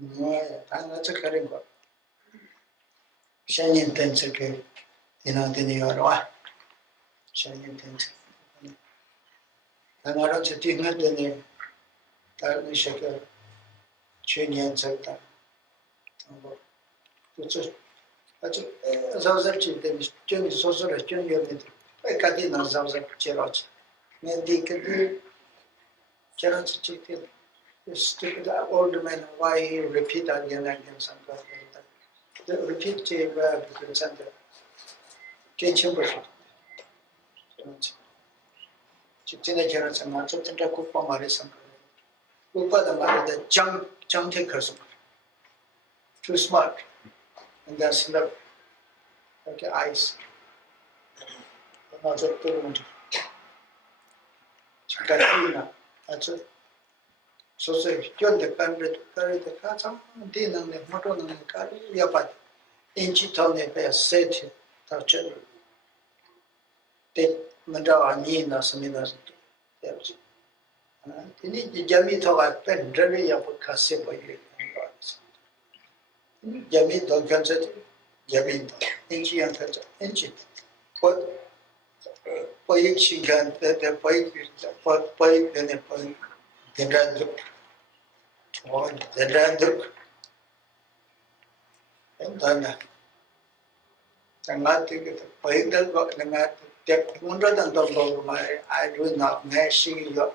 뭐야, 당연히 그런 거. 신인 된적이 이나더니 와라. 신인 된적. 나라는 저 뒤는데니 다른 시켜 주년 적다. 뭐 그저 아주 자자치 되는 좀 소소를 좀 연습. 까지 나자자 제로치. 내디 그들 제로치 찍대. Stupid old man, why you repeat again and again something like that. The repeat verb is center. 직진의 결혼은 맞죠? 진짜 국밥 말했어. 국밥의 말에 정 take too smart. And then slip. Okay, ice. 맞아, 또 뭔지. 잠깐이나 아주 소소히 견데 까르데 가장 뒤는 모토는 까리 야바 인치톤에 배 세트 타체 때 먼저 아니나 스미나 되지 이니 자미토가 펜드르 야부 카세 보이 자미 돈견세 자미도 인치한테 인치 보이 시간 때 보이 되네 보이 된다도 된다도 엔다나 장마티게 보이들 거 내가 때 문제는 더 말 I do not see you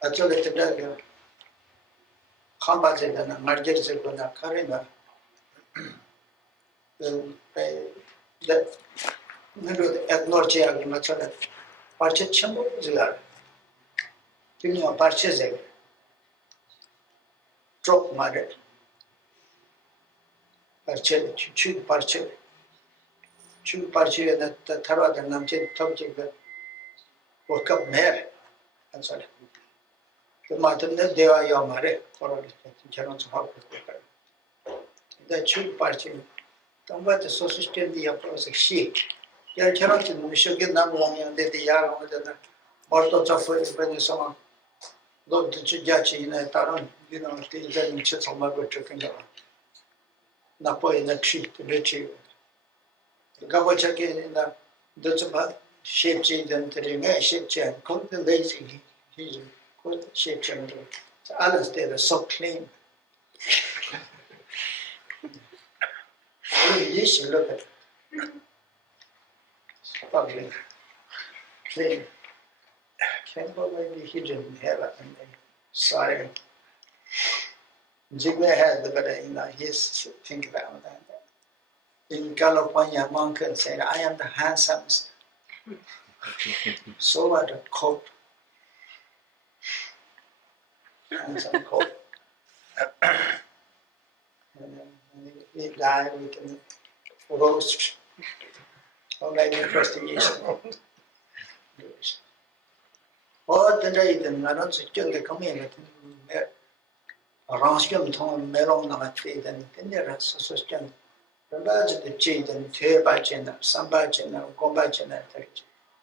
어쩌게 된다고 컴바제는 말제를 거나 카레나 that 내가 에너지하게 맞춰서 parche chambo 지라 그냥 parche제 drop 말해 parche 추 parche는 타라다 남체 탑지가 workup 매 안sorry 그 마트는 대화야 말해 거를 저런 좀 하고 그래 근데 추 parche tambat society approach she 야 저런 좀 무식이 남랑인데 대야가 하잖아 orto chafo benisama do tjachi ina taran dino tinjani chetsama gochkinga napo ina chi lechi gavochake ina dochba shepchi den tringa shepchi kon the lazy he kon shepchi ndo alles der so clean yes look at public clean can't believe he didn't have it in the sorry. Jigme had the better in his think about that. In California, monk said, I am the handsomest. So what a coat. Handsome coat. And then when he died, we can roast. Or maybe investigation. Or the day the Narans still come in Ransom Tom Melon Namatri and there are suggestion. The large the cheat and tear by channel, some by channel, go by channel.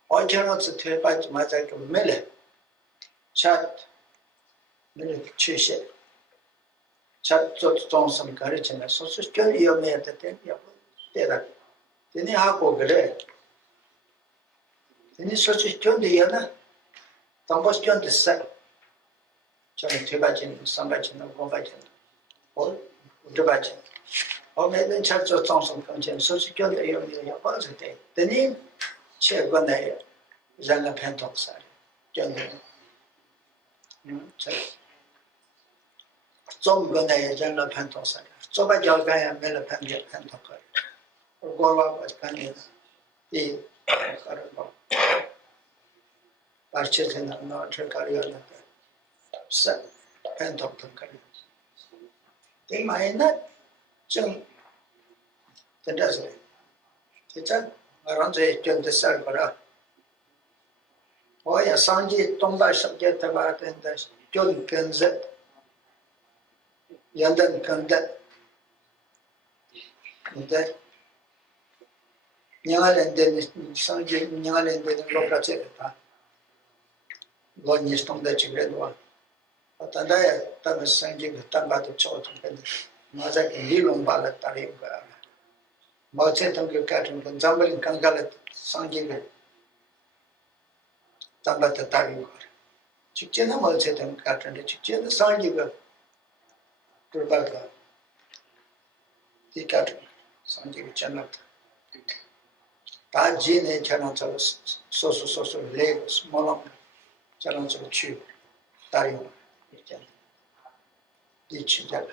All channels to tear by Mazak Miller. Chat Millet Chishet. Chat to some courage and so still you made the 10 year. There. Then you have go great. Then you such a tune the yana. Tambostion the set. Johnny Tibajin, Sambajin, or Gobajin, or Dubajin. Or maybe in church of Thompson Content, so she killed a year positive. The name Che Gonay, Zana Pentoxide, John Some Gonay, Zana Pentoxide. So by Jalgay and Melapandia Pentoxide. Or Gorwa was Canyon, the Purchasing of Northern Korea. Set Pentoxide. They might not jump the desert. It's around the Salvador. Oh, yeah, Sanji Tomba subject about in the John Kenzet Yandan Kandat. That Nyal and then Sanji Nyal and then Locate. Lord Niston that you read one. Tandaya Tama Sangi Tamba to Chot and Mazak and Lilum Balat Tarimba. Mauchetam Katum and Zambalin Kangalat Sangi Tambata Tarimba. Chichena Mauchetam Katan, the Chichena Sangi Turbaga. The Katan Sangi Chanat. Tajin and Chanata so Lagos, Molam, Chanata Chu, Tarimba. Dichijala.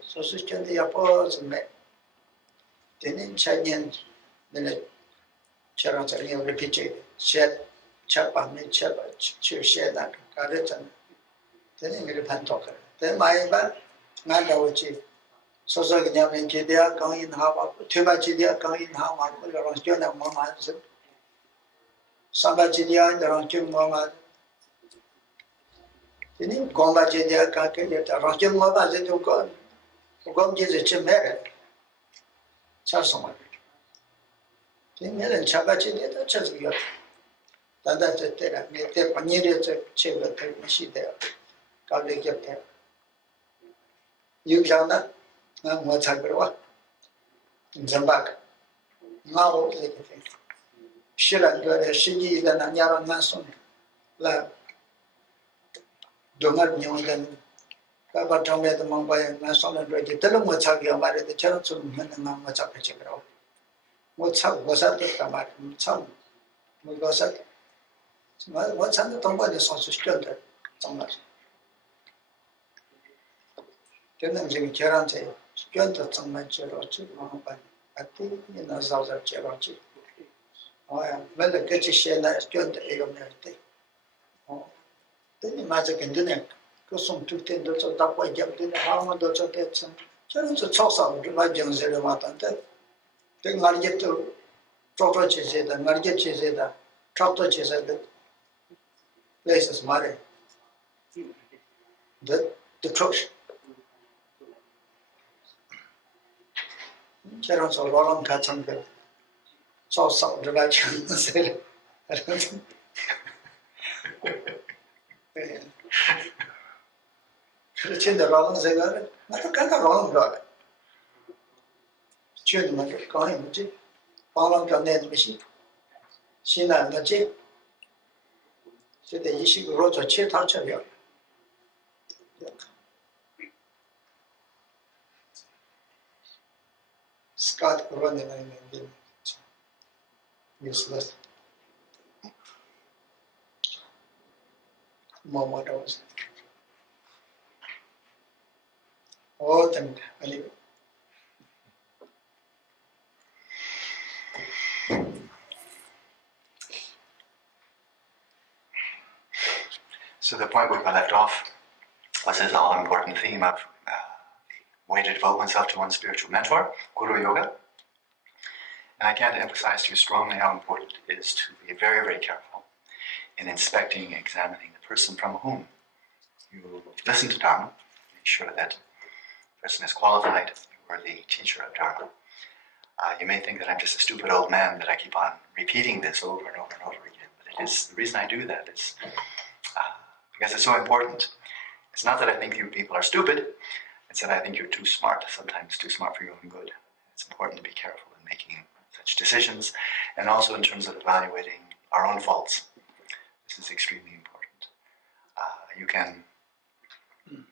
So Christian the opposite me. Then Chanyan, then Charantari repeated, shed, chapa, me chapa, shed that, Karetan. Then in Repantoker. Then my bad, Nadawachi. So Ganyam Jidia going in Hava, Tuba Jidia going in Hava, Rosjana Mama, Samba Jidia, the Ranjum Mama. Then Gomba Jidia Kaka, the Ranjum Mama, the Dugon. Gom is a chimera. Charsoma. Then Chabachi did a chasm. That's it. I needed to check the machine there. Can't get there. You found that? I'm what's happening in Zambak. Now, should I go to Shiji than a Yaran Mason? La Donald Newton, Kabatom, the Mumbai and Mason and Reggie. Tell them what's happening about the chance of men and what's up. What's up? What's up? Some. What's up? What's on the Tomba is also sheltered. So much. Then Jimmy Kerante, sheltered some much Cherochi, I think in the south of Cherochi. Oh, yeah, well, the Getty Shena is sheltered a oh, then you magic and dinner. Go some 2 tenders of that way, jumped in the harm of the dead son. Challenge the toss out, like Jones in the matter. Then I get to Protraches, and Margetches, and Trottaches at the places, Mari. The trush. Gerons or Roland Katzenberg. So some direction. I don't think. It's in the Roland Zegar. Not a kind of Roland God. Children are going to do. Roland can net machine. Sina Naji. So the issue wrote a chit touch of you. Scott running and useless. Momodos. Oh, then, anyway. So the point where we left off was this all-important theme of the way to devote oneself to one's spiritual mentor, Guru Yoga. And I can't emphasize too strongly how important it is to be very, very careful in inspecting and examining the person from whom you listen to Dharma. Make sure that the person is qualified, you are the teacher of Dharma. You may think that I'm just a stupid old man that I keep on repeating this over and over and over again, but it is, the reason I do that is because it's so important. It's not that I think you people are stupid, it's that I think you're too smart, sometimes too smart for your own good. It's important to be careful in making such decisions, and also in terms of evaluating our own faults. This is extremely important. You can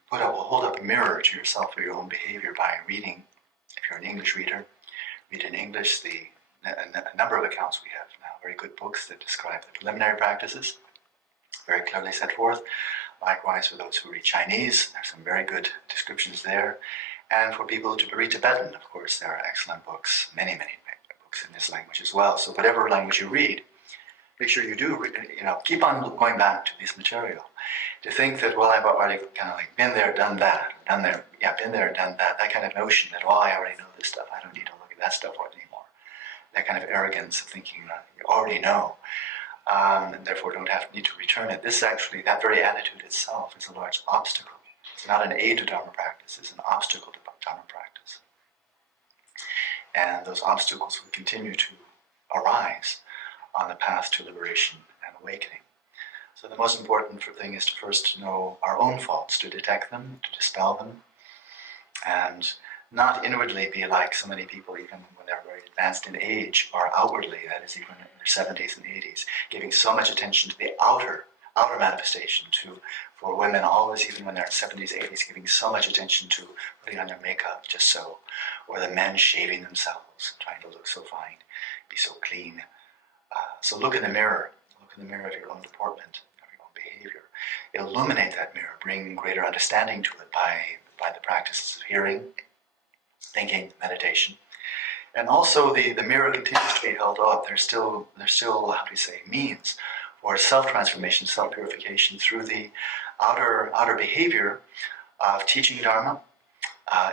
hold up a mirror to yourself or your own behavior by reading, if you're an English reader, read in English a number of accounts we have now, very good books that describe the preliminary practices, very clearly set forth. Likewise, for those who read Chinese, there's some very good descriptions there. And for people to read Tibetan, of course, there are excellent books, many, many books in this language as well. So whatever language you read, make sure you do, keep on going back to this material. To think that, well, I've already kind of like been there, done that, been there, done that, that kind of notion that, well, I already know this stuff, I don't need to look at that stuff anymore. That kind of arrogance of thinking that you already know. And therefore don't need to return it. This actually, that very attitude itself is a large obstacle. It's not an aid to Dharma practice, it's an obstacle to Dharma practice. And those obstacles will continue to arise on the path to liberation and awakening. So the most important thing is to first know our own faults, to detect them, to dispel them, and not inwardly be like so many people, even when they're very advanced in age, or outwardly, that is even in their 70s and 80s, giving so much attention to the outer manifestation, for women always, even when they're in 70s, 80s, giving so much attention to putting on their makeup just so, or the men shaving themselves, trying to look so fine, be so clean. So look in the mirror of your own deportment, of your own behavior. Illuminate that mirror, bring greater understanding to it by the practices of hearing, thinking, meditation. And also the mirror continues to be held up. There's still, how do you say, means for self-transformation, self-purification through the outer behavior of teaching Dharma,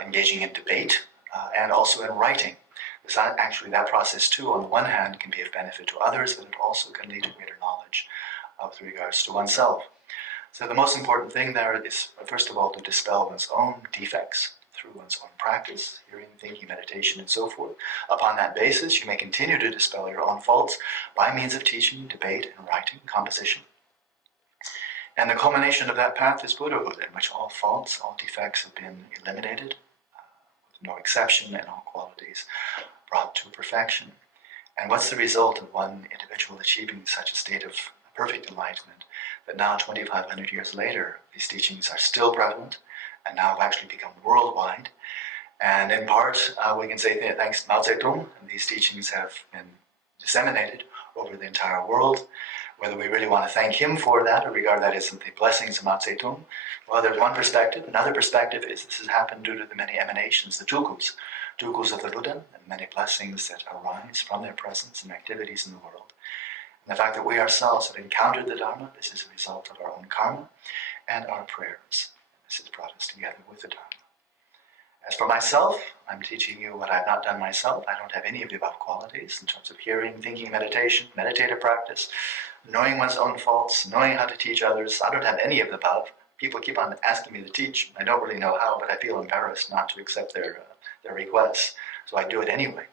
engaging in debate, and also in writing. Actually, that process too, on the one hand, can be of benefit to others, but it also can lead to greater knowledge with regards to oneself. So the most important thing there is, first of all, to dispel one's own defects through one's own practice, hearing, thinking, meditation, and so forth. Upon that basis, you may continue to dispel your own faults by means of teaching, debate, and writing, composition. And the culmination of that path is Buddhahood, in which all faults, all defects have been eliminated, with no exception, and all qualities brought to perfection. And what's the result of one individual achieving such a state of perfect enlightenment that now, 2,500 years later, these teachings are still prevalent and now have actually become worldwide? And in part, we can say thanks to Mao Zedong, these teachings have been disseminated over the entire world. Whether we really want to thank him for that or regard that as the blessings of Mao Zedong, well, there's one perspective. Another perspective is this has happened due to the many emanations, the tulkus of the Buddha, and many blessings that arise from their presence and activities in the world. And the fact that we ourselves have encountered the Dharma, this is a result of our own karma and our prayers. This has brought us together with the Dharma. As for myself, I'm teaching you what I've not done myself. I don't have any of the above qualities in terms of hearing, thinking, meditation, meditative practice, knowing one's own faults, knowing how to teach others. I don't have any of the above. People keep on asking me to teach. I don't really know how, but I feel embarrassed not to accept their requests, so I do it anyway.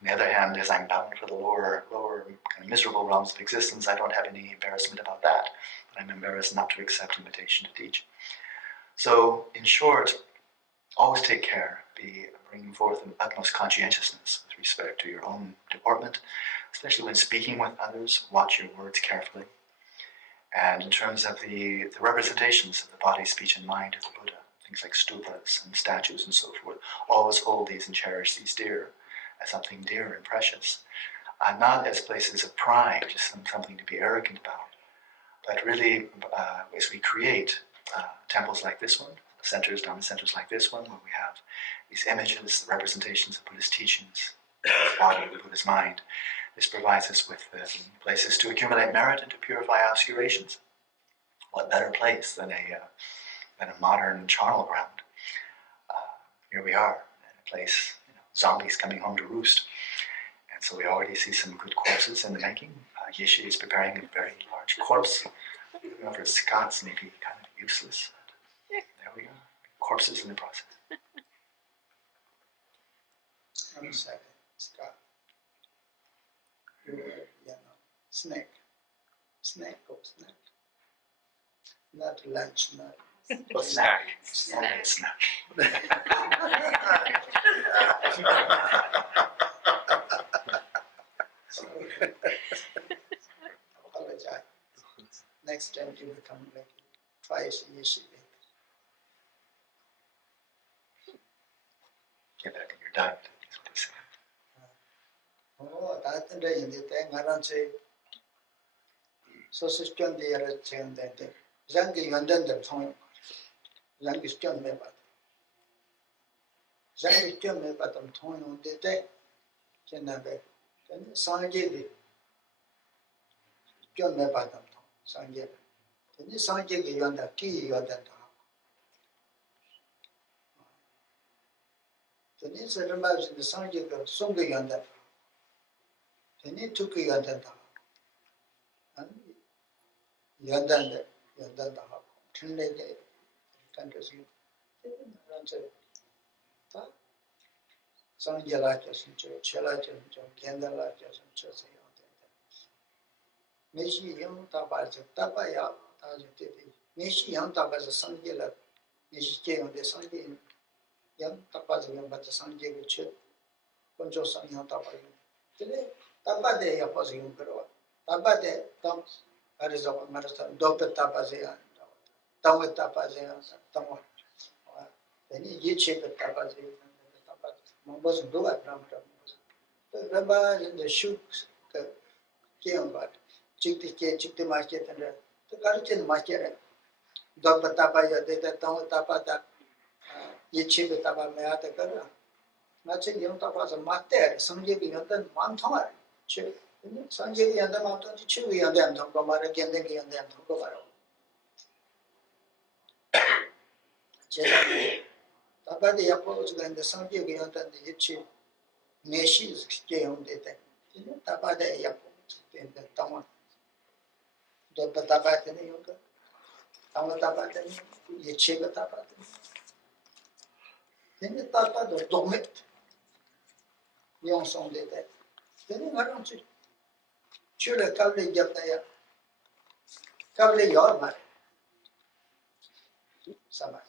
On the other hand, as I'm bound for the lower kind of miserable realms of existence, I don't have any embarrassment about that. But I'm embarrassed not to accept invitation to teach. So, in short, always take care, be bringing forth an utmost conscientiousness with respect to your own deportment, especially when speaking with others. Watch your words carefully. And in terms of the representations of the body, speech, and mind of the Buddha, things like stupas and statues and so forth, always hold these and cherish these dear, as something dear and precious, not as places of pride, just something to be arrogant about, but really as we create temples like this one, centers, Dharma centers like this one, where we have these images, the representations of Buddhist teachings, the body of the Buddha's mind. This provides us with places to accumulate merit and to purify obscurations. What better place than a modern charnel ground? Here we are, in a place, zombies coming home to roost. And so we already see some good corpses in the making. Yeshe is preparing a very large corpse. Whoever Scots may be kind of useless. But there we are, corpses in the process. 1 second, Scott. Snake. Snake or snack? Not lunch, not. Oh, snack. Snack. Apologize. Next time you become like twice Yeshe. Get back in your diet, is what they say. Oh, that's the thing. I don't say. So, system they are saying that Zangi Yondan the Tong, Zangi Stum me but Zangi Stum me but I'm Tong on the day. Janabe. Then Sanji Stum me but I'm Tong, Sanji. Then Sanji Yonda, Ki Yondan. Then it's a remark in the Sanji Sunga Yondan. Then he took Yondan. Yondan the hop. Tunley day. Countries you. Sanjala just Chela Gandala just Meshi Young Tabas, Tapaya, Meshi Young Tabas, Sangila, Meshi on the Sangi, Young Tapas, but the Sangi will chip, Poncho Sang Young Tapas. Today, Tabade was young girl. Tabade, Tom, that is our marathon, Doctor Tapazia, Tom with Tapazia, Tom. Then you chip at Tapazia, wasn't do it, the Rabba in the shooks, the Kiambat. Chikti market and the Karachin market. Doppa Tapaya did the Tama Tapata, Yichip Tapa Meata Kara. Nothing young tapas a mater, some giving and then one time. Some giving and the mountain to chewy and then talk about again, and then talk about it. Tabadi opposed and the some giving and then the Yichi Neshis came on the thing. Tabada Yapos in the Tama. Doppa Tapat in the yoga. Tama Tapat, Yichiba Tapat. Then the Tapa the Domit. Young song did that. Then I don't see. Should a couple of Japaya. Couple of your man. Sama.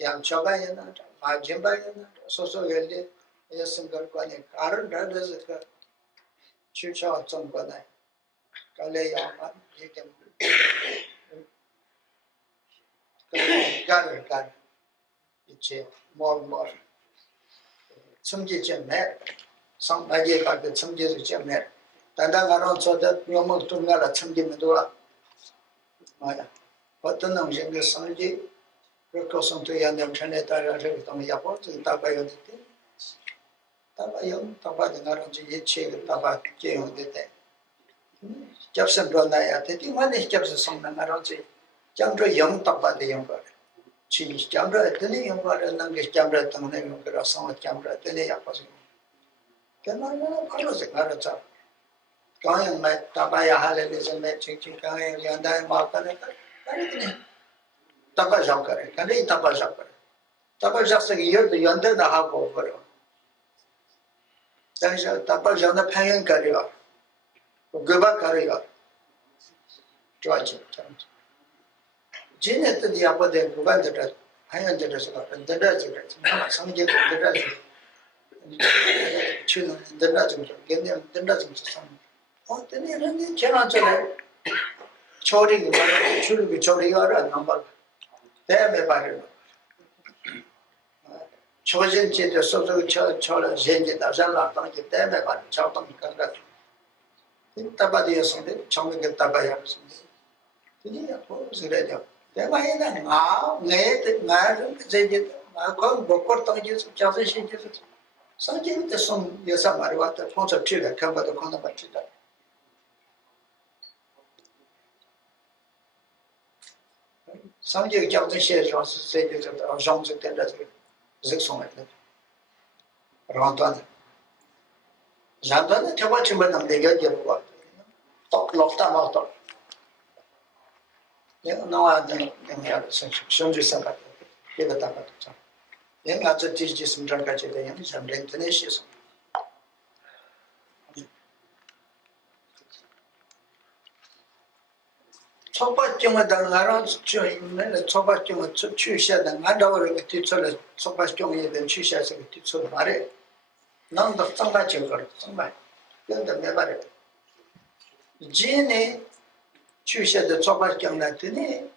Yam Chabayana, my Jimbayana, so Yeldi, a single quani. Aren't brothers at the church out some Gana. Kale Yaman, you can gather. It's more and more. Some get mad. Some idea got that some get mad. And then I don't so that you must to not a Timidora. Maya. But the numbers in the Sanji, because on to Yandam Chaneta, on Yapot, and Tabayo. Tabayam, Tabad, and Aranji, Chig, Tabak, Jay on the day. Jefferson Brunaya, the thing one is Jefferson Song and Aranji. Jamdra young Tabad the younger. Cheese Jamdra at the younger and Nangish Jamdra, and the younger, some of Jamdra at the Yapas. Can I know? I was a Garata. Going met Tabaya Hallelujah and met Chichi Kaya and I Markan. Tapazakare, can they Tapazakare? Tapazak year the yonder the half over. There is a Tapazana Payan Carrier. Guba Carrier. Tragic. Janet the upper day, Guba, I ended the resident. Some get the resident. Children, the resident, get them the resident to some. Oh, then you cannot say. Choring, should be choring or a number. There may buy chosen to the social chola, Zenji, the Zala, there may buy Chautam Kanga. Tabadi is on it, Chomik Tabayas. Did you oppose the radio? There may now, Nate, Madam, Zenji, I call Bokor use of Chelsea. Some give the song, yes, somebody what the phones of children come by the Contamination. Some you got the shares was said that Jean attended 600. Rondon. Jandon, to watch him when they get your work. Talk locked them out. No, I don't have some somebody. Give it up. Then I to teach you some drunk at the end, some tenacious. 초밥종을 당하러 주인은 초밥종을 취시하는 안다고를 뒤쳐를 초밥종에 대한 취시해서 뒤쳐를 말해. 너도 정말 증거를 정말 근데 내 말에 지네 취시하는 초밥종 나더니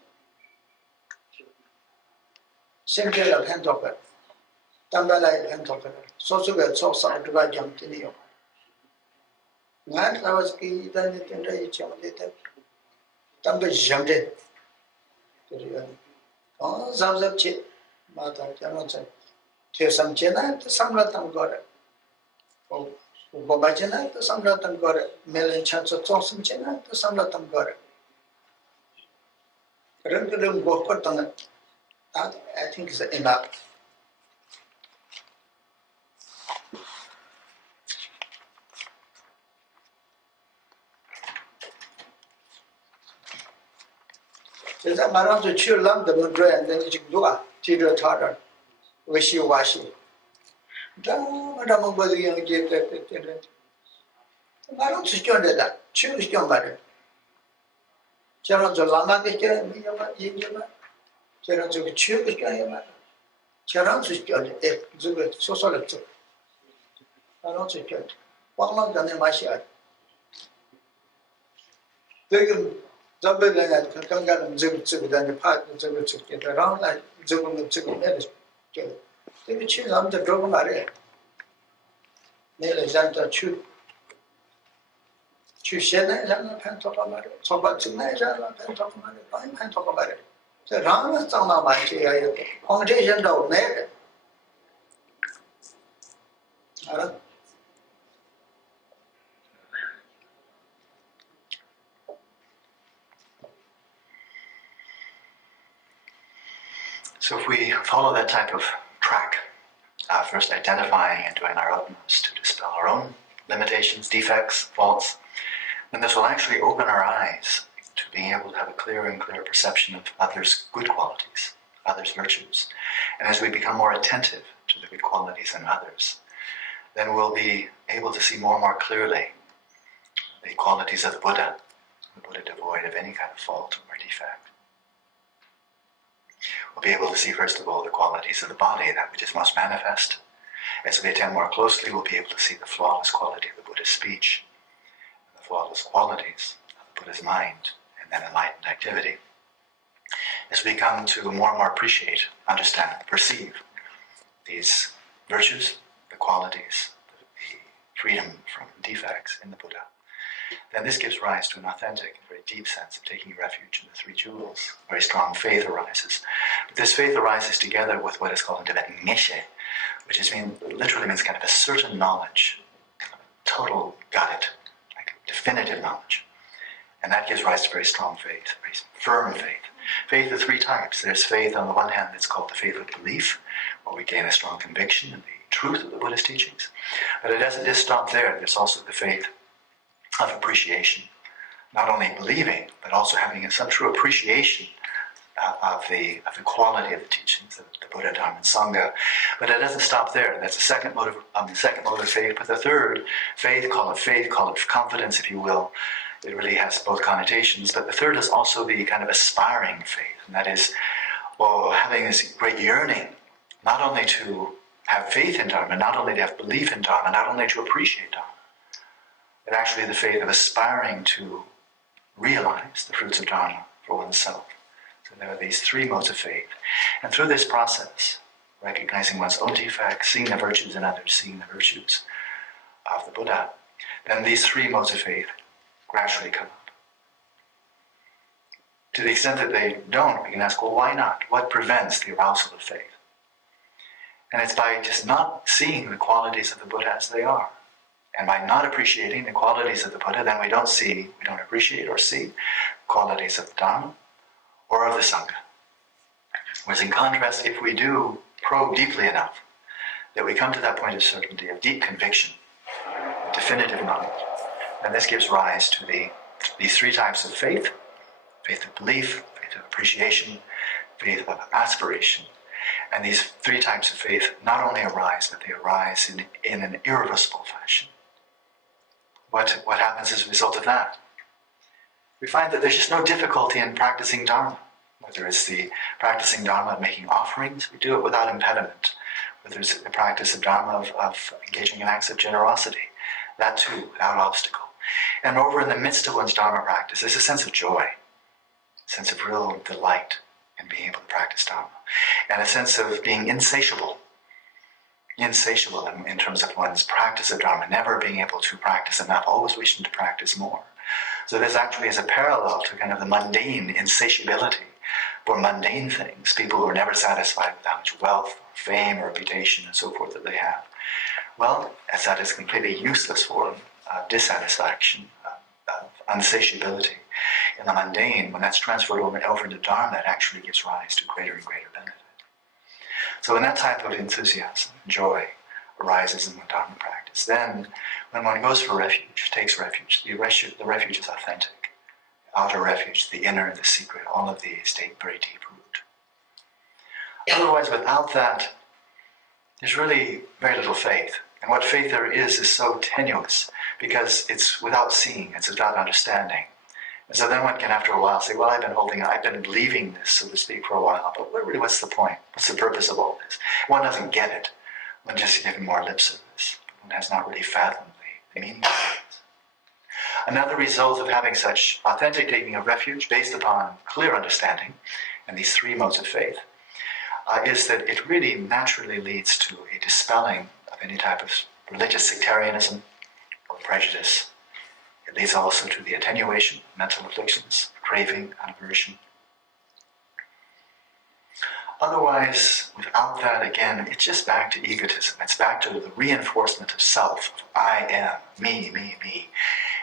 생계를 한도가 담발라의 한도가 소수가 소사 두가 정신이요. 난 나와서 이단에 된다 이 정도다. Tambe jamde. Oh, Zabzabchi, Mata, Yamacha. Tesam Chena, the Samratam got it. Oh, Bobachena, the Samratam got it. Melon Chats of Tosam Chena, the Samratam got it. Renderum Bokot on it. That I think is enough. There's a man to chew lump the Mudra and then you do a teeter totter, wishy washy. Madame was a young gate. 나는 수견되다. 치우 수견 말이야. 저는 저 라마게 미야마 얘기만. 저는 저기 치우 수견이 말. 저는 수견 때 저거 소설을 좀. 나는 수견. 왕만 전에 마셔야. 지금 전배는 건강은 저거다니 파 저거 죽게더라. 저거는 지금 내려. 그 치우 남자 그러고 말이야. 내가 잠깐 취시에 자는 팬토가 말이야. 소바증에 자는 팬토가 말이야. 많이 팬토가 말이야. 저 라면 장나 많지야. 공제신도 내게. 알아? So if we follow that type of track, first identifying and doing our utmost to dispel our own limitations, defects, faults, then this will actually open our eyes to being able to have a clearer and clearer perception of others' good qualities, others' virtues. And as we become more attentive to the good qualities in others, then we'll be able to see more and more clearly the qualities of the Buddha devoid of any kind of fault or defect. We'll be able to see, first of all, the qualities of the body, that which is most manifest. As we attend more closely, we'll be able to see the flawless quality of the Buddha's speech, and the flawless qualities of the Buddha's mind, and then enlightened activity. As we come to more and more appreciate, understand, perceive these virtues, the qualities, the freedom from defects in the Buddha, then this gives rise to an authentic and very deep sense of taking refuge in the three jewels. Very strong faith arises. But this faith arises together with what is called in Tibetan Ngöndro, which literally means kind of a certain knowledge, kind of total got it, like definitive knowledge. And that gives rise to very strong faith, very firm faith. Faith of three types. There's faith on the one hand that's called the faith of belief, where we gain a strong conviction in the truth of the Buddhist teachings. But it doesn't just stop there. There's also the faith of appreciation, not only believing, but also having some true appreciation of the quality of the teachings of the Buddha, Dharma, and Sangha. But it doesn't stop there. That's the second mode of faith. But the third faith, call it confidence, if you will. It really has both connotations. But the third is also the kind of aspiring faith, and that is, having this great yearning, not only to have faith in Dharma, not only to have belief in Dharma, not only to appreciate Dharma, but actually the faith of aspiring to realize the fruits of Dharma for oneself. So there are these three modes of faith. And through this process, recognizing one's own defects, seeing the virtues in others, seeing the virtues of the Buddha, then these three modes of faith gradually come up. To the extent that they don't, we can ask, well, why not? What prevents the arousal of faith? And it's by just not seeing the qualities of the Buddha as they are. And by not appreciating the qualities of the Buddha, then we don't appreciate or see qualities of the Dharma or of the Sangha. Whereas in contrast, if we do probe deeply enough, that we come to that point of certainty, of deep conviction, definitive knowledge, then this gives rise to these three types of faith: faith of belief, faith of appreciation, faith of aspiration. And these three types of faith not only arise, but they arise in an irreversible fashion. What happens as a result of that? We find that there's just no difficulty in practicing Dharma. Whether it's the practicing Dharma of making offerings, we do it without impediment. Whether it's the practice of Dharma of engaging in acts of generosity, that too, without obstacle. And moreover, in the midst of one's Dharma practice, there's a sense of joy, a sense of real delight in being able to practice Dharma, and a sense of being insatiable in terms of one's practice of Dharma, never being able to practice enough, always wishing to practice more. So this actually is a parallel to kind of the mundane insatiability for mundane things, people who are never satisfied with how much wealth, or fame, or reputation, and so forth that they have. Well, as that is a completely useless form of dissatisfaction, of unsatiability. In the mundane, when that's transferred over into Dharma, it actually gives rise to greater and greater benefit. So when that type of enthusiasm, joy, arises in the Dharma practice, then when one goes for refuge, takes refuge, the refuge is authentic. The outer refuge, the inner, the secret, all of these take very deep root. Otherwise, without that, there's really very little faith. And what faith there is so tenuous because it's without seeing, it's without understanding. And so then one can, after a while, say, well, I've been believing this, so to speak, for a while, but really, what's the point? What's the purpose of all this? One doesn't get it. One just gives more lip service. One has not really fathomed the meaning of it. Another result of having such authentic taking of refuge based upon clear understanding and these three modes of faith is that it really naturally leads to a dispelling of any type of religious sectarianism or prejudice. It leads also to the attenuation of mental afflictions, craving, and aversion. Otherwise, without that, again, it's just back to egotism. It's back to the reinforcement of self, of I am, me, me, me.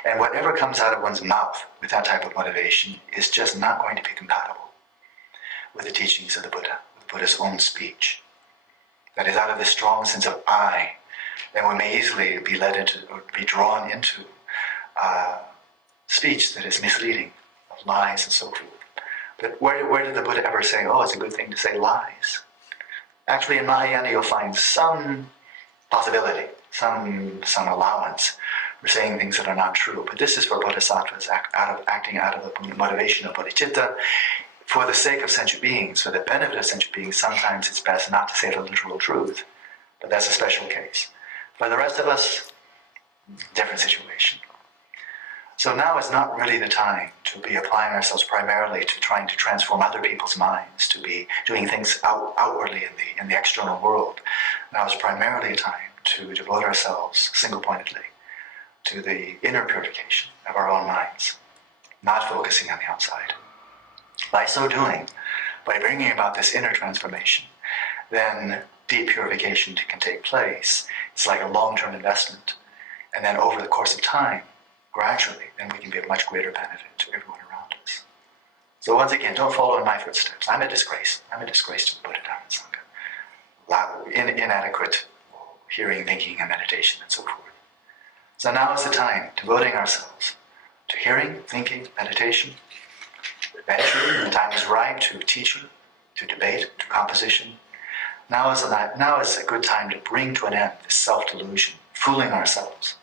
And whatever comes out of one's mouth with that type of motivation is just not going to be compatible with the teachings of the Buddha, with Buddha's own speech. That is out of this strong sense of I, then one may easily be led into, or be drawn into speech that is misleading, of lies and so forth. But where did the Buddha ever say, oh, it's a good thing to say lies? Actually, in Mahayana, you'll find some possibility, some allowance for saying things that are not true. But this is for bodhisattvas acting out of the motivation of bodhicitta for the sake of sentient beings, for the benefit of sentient beings. Sometimes it's best not to say the literal truth, but that's a special case. For the rest of us, different situation. So now is not really the time to be applying ourselves primarily to trying to transform other people's minds, to be doing things outwardly in the external world. Now is primarily a time to devote ourselves single-pointedly to the inner purification of our own minds, not focusing on the outside. By so doing, by bringing about this inner transformation, then deep purification can take place. It's like a long-term investment. And then over the course of time, gradually, then we can be of much greater benefit to everyone around us. So once again, don't follow in my footsteps. I'm a disgrace. I'm a disgrace to the Buddha, Dharma, and Sangha. Inadequate hearing, thinking, and meditation, and so forth. So now is the time, devoting ourselves to hearing, thinking, meditation. Eventually, the time is right to teaching, to debate, to composition. Now is a good time to bring to an end this self-delusion, fooling ourselves.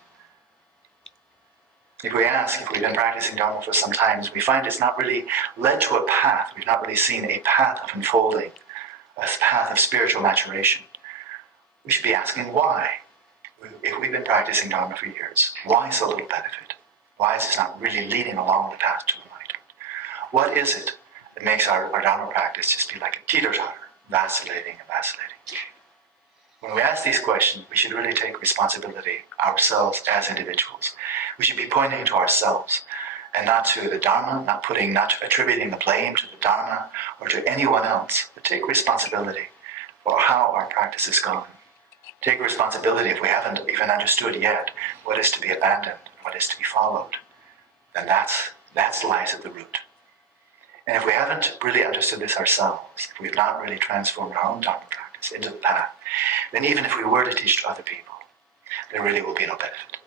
If we ask, if we've been practicing Dharma for some time, we find it's not really led to a path. We've not really seen a path of unfolding, a path of spiritual maturation. We should be asking why. If we've been practicing Dharma for years, why so little benefit? Why is this not really leading along the path to enlightenment? What is it that makes our Dharma practice just be like a teeter-totter, vacillating and vacillating? When we ask these questions, we should really take responsibility ourselves as individuals. We should be pointing to ourselves and not to the Dharma, not attributing the blame to the Dharma or to anyone else, but take responsibility for how our practice has gone. Take responsibility if we haven't even understood yet what is to be abandoned, what is to be followed. Then that lies at the root. And if we haven't really understood this ourselves, if we've not really transformed our own Dharma practice into the path, then even if we were to teach to other people, there really will be no benefit.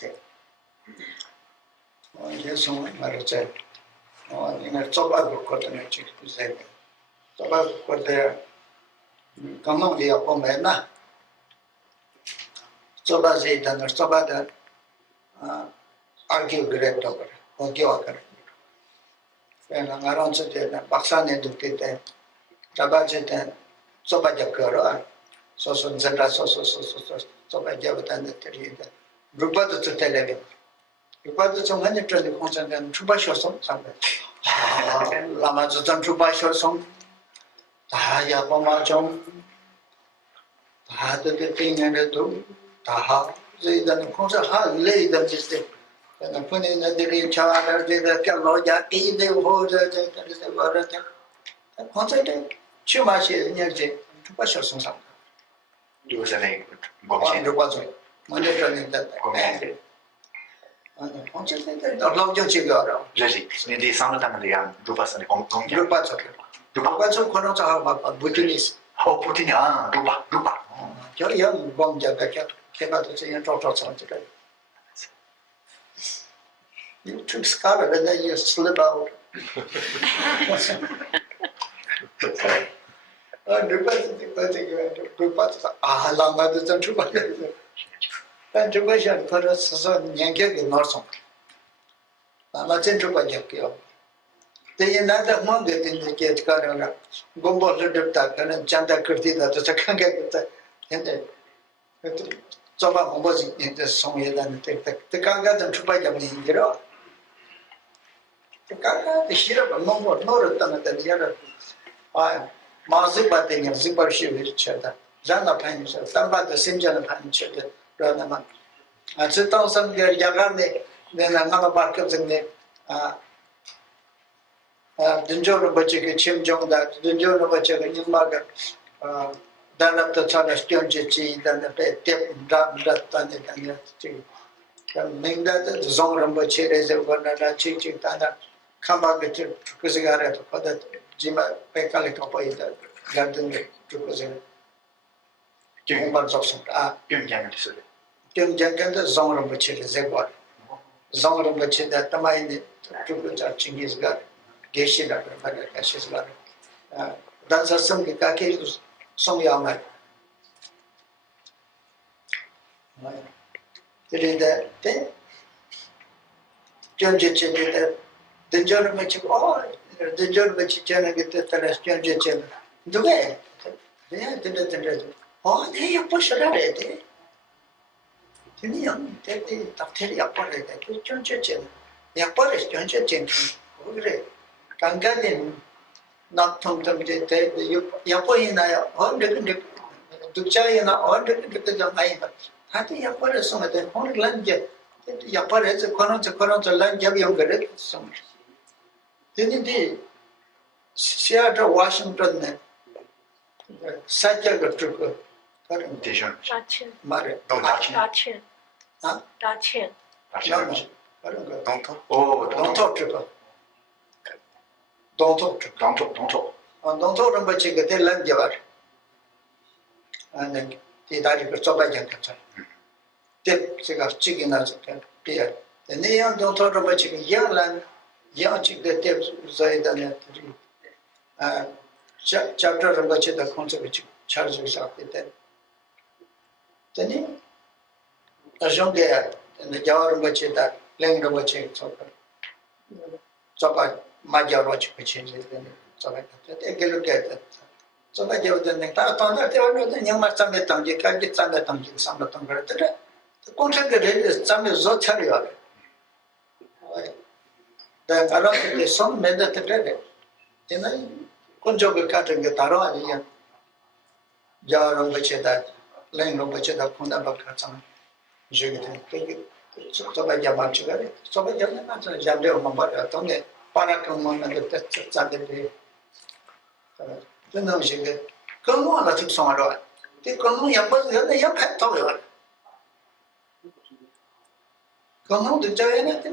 Okay. Yes, I said, in a Tobago cotton, to say, Tobago got there, come on, the Apomena. Tobazi and Tobada argue great over, or Gyoker. And I answered that Baksan educated Tabajit. Sobajakara, so Zeta, so Sobajavatan, the Rupata to tell him. Rupata to many trade consent and Trubasho song, Lamazan Trubasho song, Tahaya Pomajong, Taha the thing and the two, Taha, they then concert hard lay them this day. And I put in the charter, the Kaloja, they hold the word. Concert. Chumashi is near the Trubasho song. You was a There was one training that concentrated a long cigar. Judge, in the sound of the Rupas and the Rupas of Konosa about Buddhist. How putting Rupa. Young Bonja came out to say and talk today. You took scarlet and then you slip out. Mazibating Zibarshi Cheda, Jana Panisha, Samba the Sinjana Panichel, Ranama. And sit down some Yagani, then another bark of the name. Dinjoro Bachik, Chim Jong, that Dinjoro Bachik, Yumaga, done up the Chana Stionji, then the tip, that done it, and yet. Ming that the Zongram Bachi is a one that Chichi Tana, come back to Kusigara for that Jima Pekali garden to Kusigara. Kim Barzopson, Kim Jangan. Kim Jangan, the Zongram Bachi is a one. Zongram Bachi that the mind to Chingis got, Geshina, she's got. That's a some Kaki, some young. Did it that thing? John Jitchin did that. The John Mitchell, oh, the John Mitchell get the John Jitchin. Do it. They had to let the oh, they you push it out of it. You know, they tell you about it. John Jitchin. The Polish John Jitchin. Okay. Kangadin not from them. Yapoina, all the Duchayana, all the mind. How do you put it some of the whole land? You put it a corner to land, you have got it so much. Didn't he? Seattle, Washington, Sacha Trooper, Dijon. Mare, Dzogchen. huh? Dzogchen. Don't talk trooper. Don't talk trooper. Don't talk. Don't talk about you get the land giver. And then the Dadi Sobajan. Tip cigar chicken as a beer. The neon don't talk about chicken, young land, young chick the tips Zaid and chapter of which the concept charges up with them. Then a young girl and the jar of which that length of which it's open. So by my jar watch which is then so I take a look at it. So I gave them the thought that they were the young master metam, you can't get some metam, some of them. The concept is some is so terrible. Then I don't think there's some men that read it. You know, Kunjoga cutting the Taro and Jar of which that, Lane of which that Kundaba Katsam, Jiggy, so by Yamachi, so by Yamachi, Jabdo Mambara, Tony, Parakamon and the test Saturday. The no she get. Come on, I took some of it. They come on, the young pet toilet. Come on, the giant.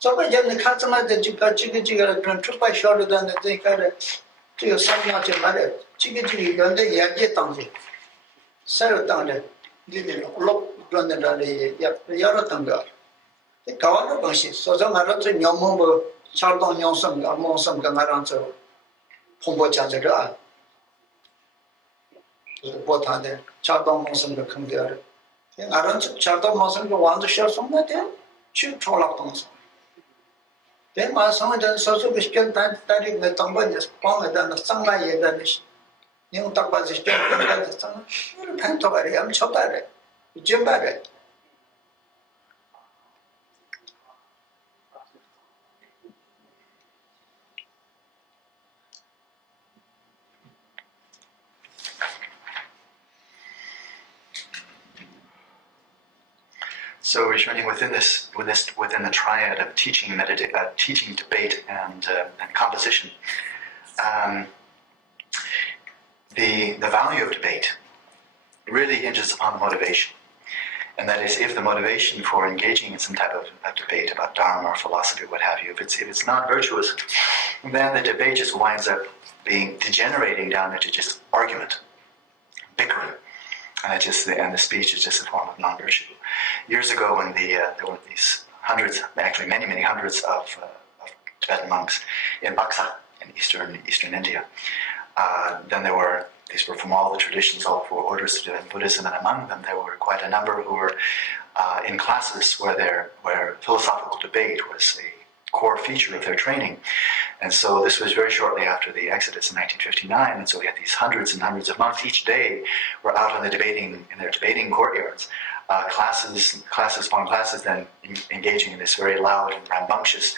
So by the customer that you got chicken, took by shorter than the thing got it. To your son, not your mother. Chicken, don't they get on it? Settle down there. Didn't look running on the Yaratanga. The car of bushes, so some are not in your mobile. Chardon Yonson, among some Gamaranzo, Pombo Chazera. What are they? Chardon Monson will come there. I don't Chardon Monson go on to share some of them. Shoot troll up on some. Then my son and social spend time studying the Tomban is stronger than the sunlight than this. You talk about the strength of the sun. You repent over it, I'm chop at it. You jump at it. So we're showing within the triad of teaching, teaching, debate, and composition. The value of debate really hinges on motivation, and that is, if the motivation for engaging in some type of debate about Dharma or philosophy, what have you, if it's not virtuous, then the debate just winds up being degenerating down into just argument, bickering. And the speech is just a form of non-virtue. Years ago, when there were these hundreds, actually many hundreds of Tibetan monks in Baksa, Eastern India. Then these were from all the traditions, all four orders of Tibetan Buddhism, and among them there were quite a number who were in classes where philosophical debate was a core feature of their training. And so this was very shortly after the Exodus in 1959, and so we had these hundreds and hundreds of monks each day were out on in their debating courtyards, classes upon classes, then engaging in this very loud and rambunctious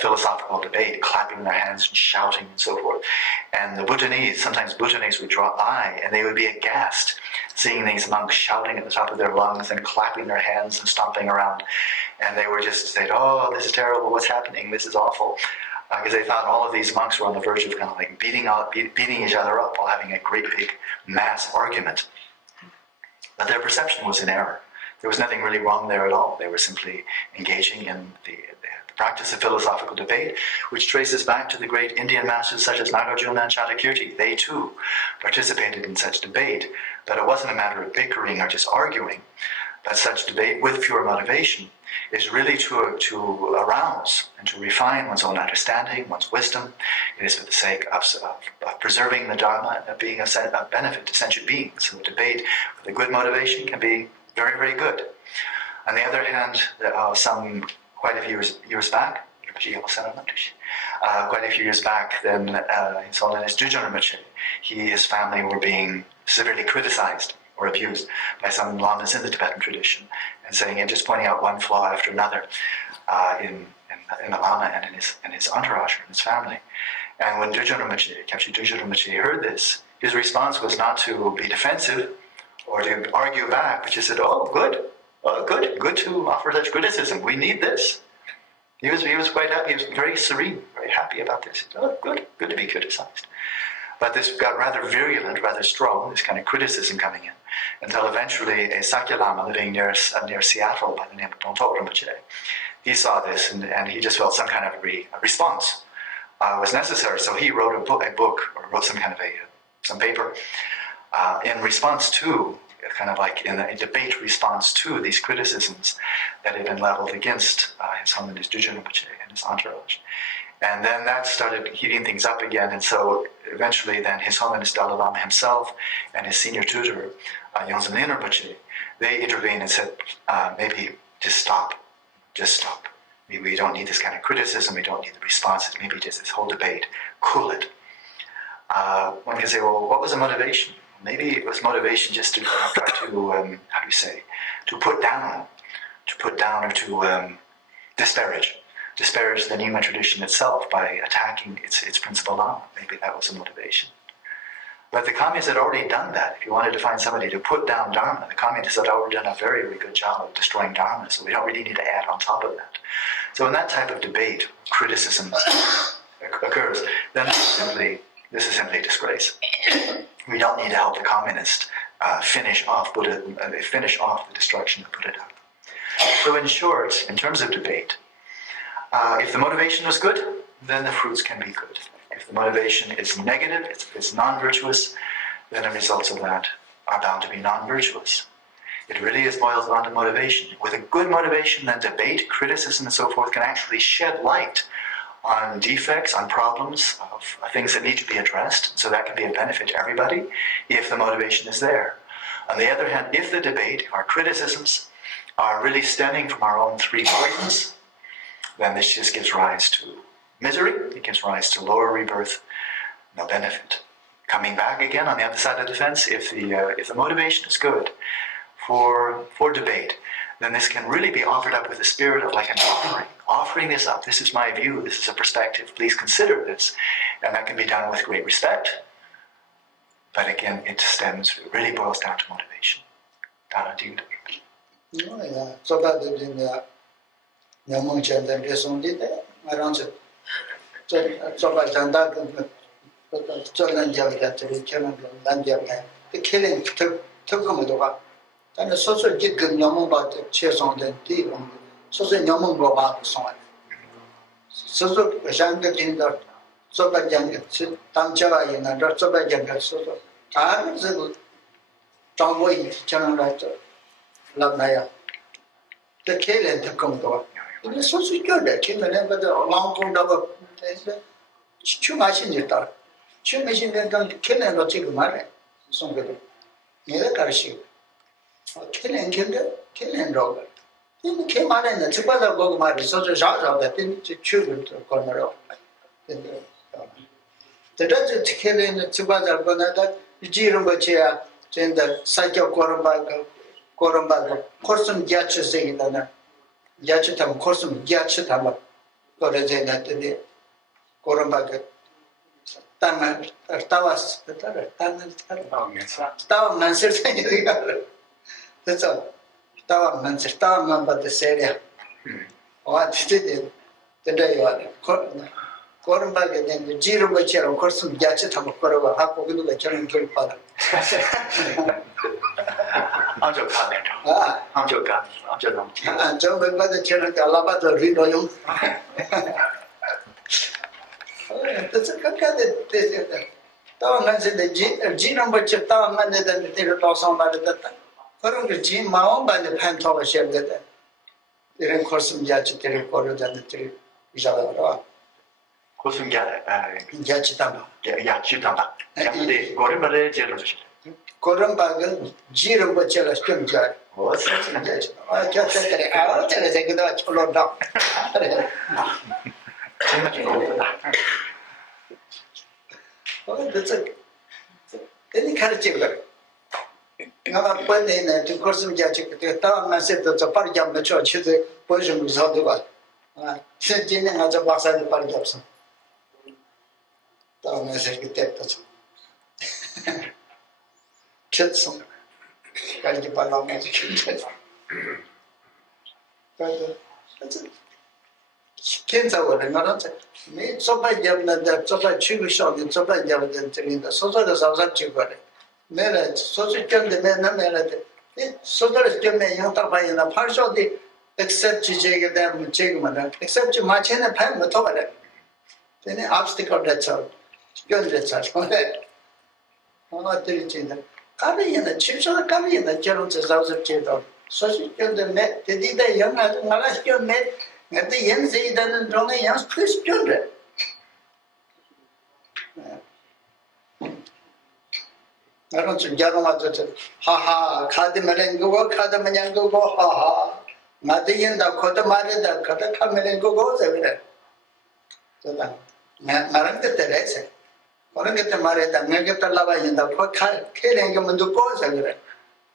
philosophical debate, clapping their hands and shouting and so forth. And the sometimes Bhutanese would drop by and they would be aghast seeing these monks shouting at the top of their lungs and clapping their hands and stomping around. And they were just saying, oh, this is terrible, what's happening, this is awful. Because they thought all of these monks were on the verge of kind of like beating each other up while having a great big mass argument. But their perception was in error. There was nothing really wrong there at all. They were simply engaging in the practice of philosophical debate, which traces back to the great Indian masters such as Nagarjuna and Chatakirti. They too participated in such debate, but it wasn't a matter of bickering or just arguing. But such debate with pure motivation is really to arouse and to refine one's own understanding, one's wisdom. It is for the sake of preserving the Dharma and of being of benefit to sentient beings. So debate with a good motivation can be very, very good. On the other hand, quite a few years back, then His Holiness Dzogchen Rinpoche, his family were being severely criticized or abused by some lamas in the Tibetan tradition, and saying and just pointing out one flaw after another in the lama and in his entourage, in his family. And when Dzogchen Rinpoche heard this, his response was not to be defensive or to argue back, but just said, "Oh, good to offer such criticism. We need this." He was quite happy. He was very serene, very happy about this. Oh, good to be criticized. But this got rather virulent, rather strong, this kind of criticism coming in, until eventually a Sakya Lama living near Seattle by the name of Gyatrul Rinpoche, he saw this and he just felt some kind of a response was necessary. So he wrote a book or wrote some kind of some paper in response to, kind of like in a debate response to these criticisms that had been leveled against His Holiness Dzogchen Rinpoche and his entourage. And then that started heating things up again, and so eventually then His Holiness Dalai Lama himself and his senior tutor, Yongdzin Rinpoche, they intervened and said, maybe just stop. Maybe we don't need this kind of criticism, we don't need the responses, maybe just this whole debate, cool it. One can say, well, what was the motivation? Maybe it was motivation just to try to, to put down or to disparage the Nyingma tradition itself by attacking its principal Lama. Maybe that was the motivation. But the communists had already done that. If you wanted to find somebody to put down Dharma, the communists had already done a very, very good job of destroying Dharma, so we don't really need to add on top of that. So when that type of debate, criticism occurs, then this is simply a disgrace. We don't need to help the communists finish off the destruction of Buddhism. So in short, in terms of debate, if the motivation was good, then the fruits can be good. If the motivation is negative, it's non-virtuous, then the results of that are bound to be non-virtuous. It really boils down to motivation. With a good motivation, then debate, criticism, and so forth can actually shed light on defects, on problems, of things that need to be addressed. So that can be a benefit to everybody if the motivation is there. On the other hand, if the debate, our criticisms, are really stemming from our own three poisons, then this just gives rise to misery, it gives rise to lower rebirth, no benefit. Coming back again on the other side of the fence, if the motivation is good for debate, then this can really be offered up with the spirit of like an offering this up. This is my view, this is a perspective, please consider this. And that can be done with great respect. But again, it really boils down to motivation. So that in the Nyamung and Resonde, around the killing took him and the social did good Nyamung about the chairs on the deep, so the Nyamung go back to someone. So the Shanga in the Soba Young, Tamjava in the Soba Young, so I was a Tongway channel writer, Labnaya. The killing took him to it. It was so good that came and never the long cold of Chu machine you thought. Chu machine can come to kill and not take a marry. Some good. Neither Karashi. Kill and dog. Then came out and the Tibata go marry, so the shot of that thing to children to corner of. The Dutch kill in the Tibata Gonada, Rinpoche, then the Sakya Korombaga, Korsum Gyatcha saying that Yachitam, Korsum Gyachitama, got a day that the Korombaga. Tawas, Tawa Mansur. That's all. Tawa Mansur, Tawa Mamba the Seria. What did it? The day you are. Korombaga and the Jiro Bacher, of course, some Yachitam Korova, Hapo, the Charan Tulpada. I'm your comment. I'm your gun. I'm your long. And Joe, by the Charan Alabata, Rino. That's a good kind of Town said the genome, but your town landed and the theatre lost on by the data. Following the gene, my own by the Pantola shared that. They didn't call some Yachit recorded than the three Jala. Kosum Yachitama. Yachitama. The Gorimare Jerusalem. Korumbagan, Jiro Bachella String Jar. What's I just said that I'll tell us I could not follow down. Oh, that's a any kind of chicken. Now, when they to cross some judge, the town, I said that's a party of the church, the position was how to go. Said Jenny has a box at the party of some. Town, I said, that's Chitson. Got the Palom education. That's it. Kids are willing, not me. So by Yamna, that so by Chibishon, and so by Yamadan, so that is our Chibari. Merit, so she can the men, merit. So there is German Yanta in a partial day, except you take them, Chigman, except you march in a pen with over it. Any obstacle that's out. Good, that's out. I'm not teaching them. Coming in the chips are coming in the general house of Chidon. So she can the net, the did the young Alaska net. At the end, they didn't only young Christian. I don't think Yaramato, ha ha, Kadimarango, Kadamango, ha ha. Madian, the Kotamari, the Katakamango goes everywhere. So that Maranga Teresa. Maranga Marita, Megata Lava in the pot, killing him and the goes everywhere.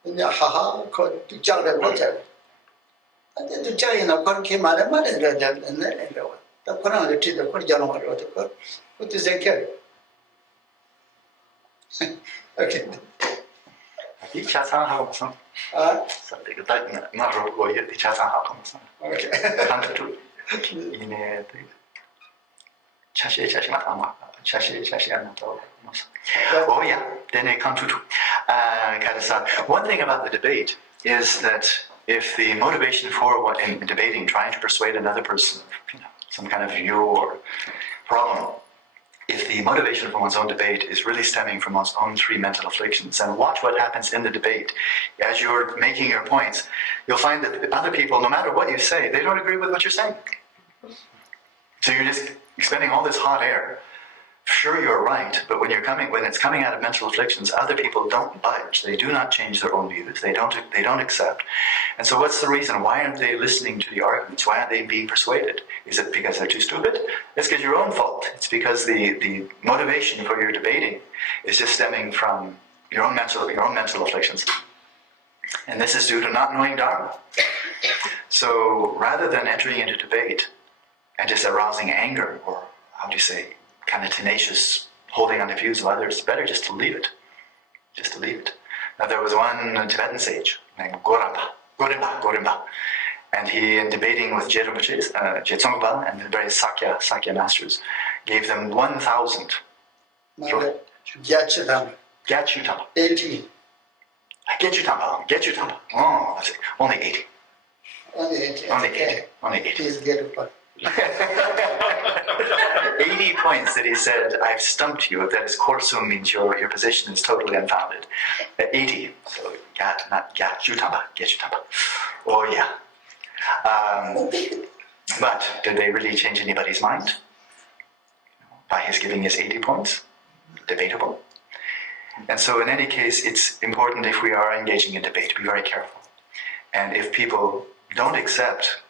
Ha ha, called to Jala Water. I did the China came out of money and then the Koran, the teeth of Janama, what is a carry? Okay. I Chasan House. Something that not go yet, the Chasan House. Okay. In a Chashi Chashmatama, Chashi Chashianato. Oh, yeah, then they come to one thing about the debate is that if the motivation for what in debating, trying to persuade another person, some kind of view or problem, if the motivation for one's own debate is really stemming from one's own three mental afflictions, and watch what happens in the debate. As you're making your points, you'll find that other people, no matter what you say, they don't agree with what you're saying. So you're just expending all this hot air. Sure, you're right, but when it's coming out of mental afflictions, other people don't budge. They do not change their own views. They don't accept. And so what's the reason? Why aren't they listening to the arguments? Why aren't they being persuaded? Is it because they're too stupid? It's because your own fault. It's because the motivation for your debating is just stemming from your own mental afflictions. And this is due to not knowing Dharma. So rather than entering into debate and just arousing anger, or how do you say, kind of tenacious holding on the views of others, it's better just to leave it. Just to leave it. Now there was one Tibetan sage named Gorimba, and he, in debating with Jetsongpa and the various Sakya masters, gave them 1,000. Gyatchitama. 80. Gyatchitama. Oh, that's it. Only 80. Only 80. Please get it. 80 points that he said, I've stumped you, that is korsum means your position is totally unfounded. 80. So not Gyatchutama. Oh yeah. But did they really change anybody's mind? by his giving his 80 points. Debatable. And so in any case, it's important if we are engaging in debate to be very careful. And if people don't accept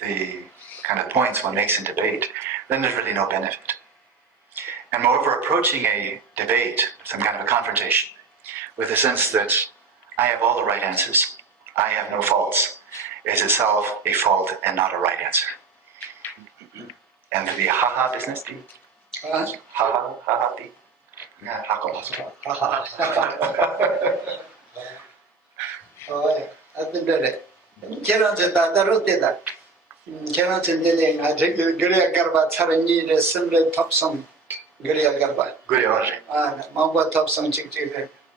the kind of points one makes in debate, then there's really no benefit. And moreover, approaching a debate, some kind of a confrontation, with the sense that I have all the right answers, I have no faults, is itself a fault and not a right answer. And the ha-ha business, ha-ha, ha-ha,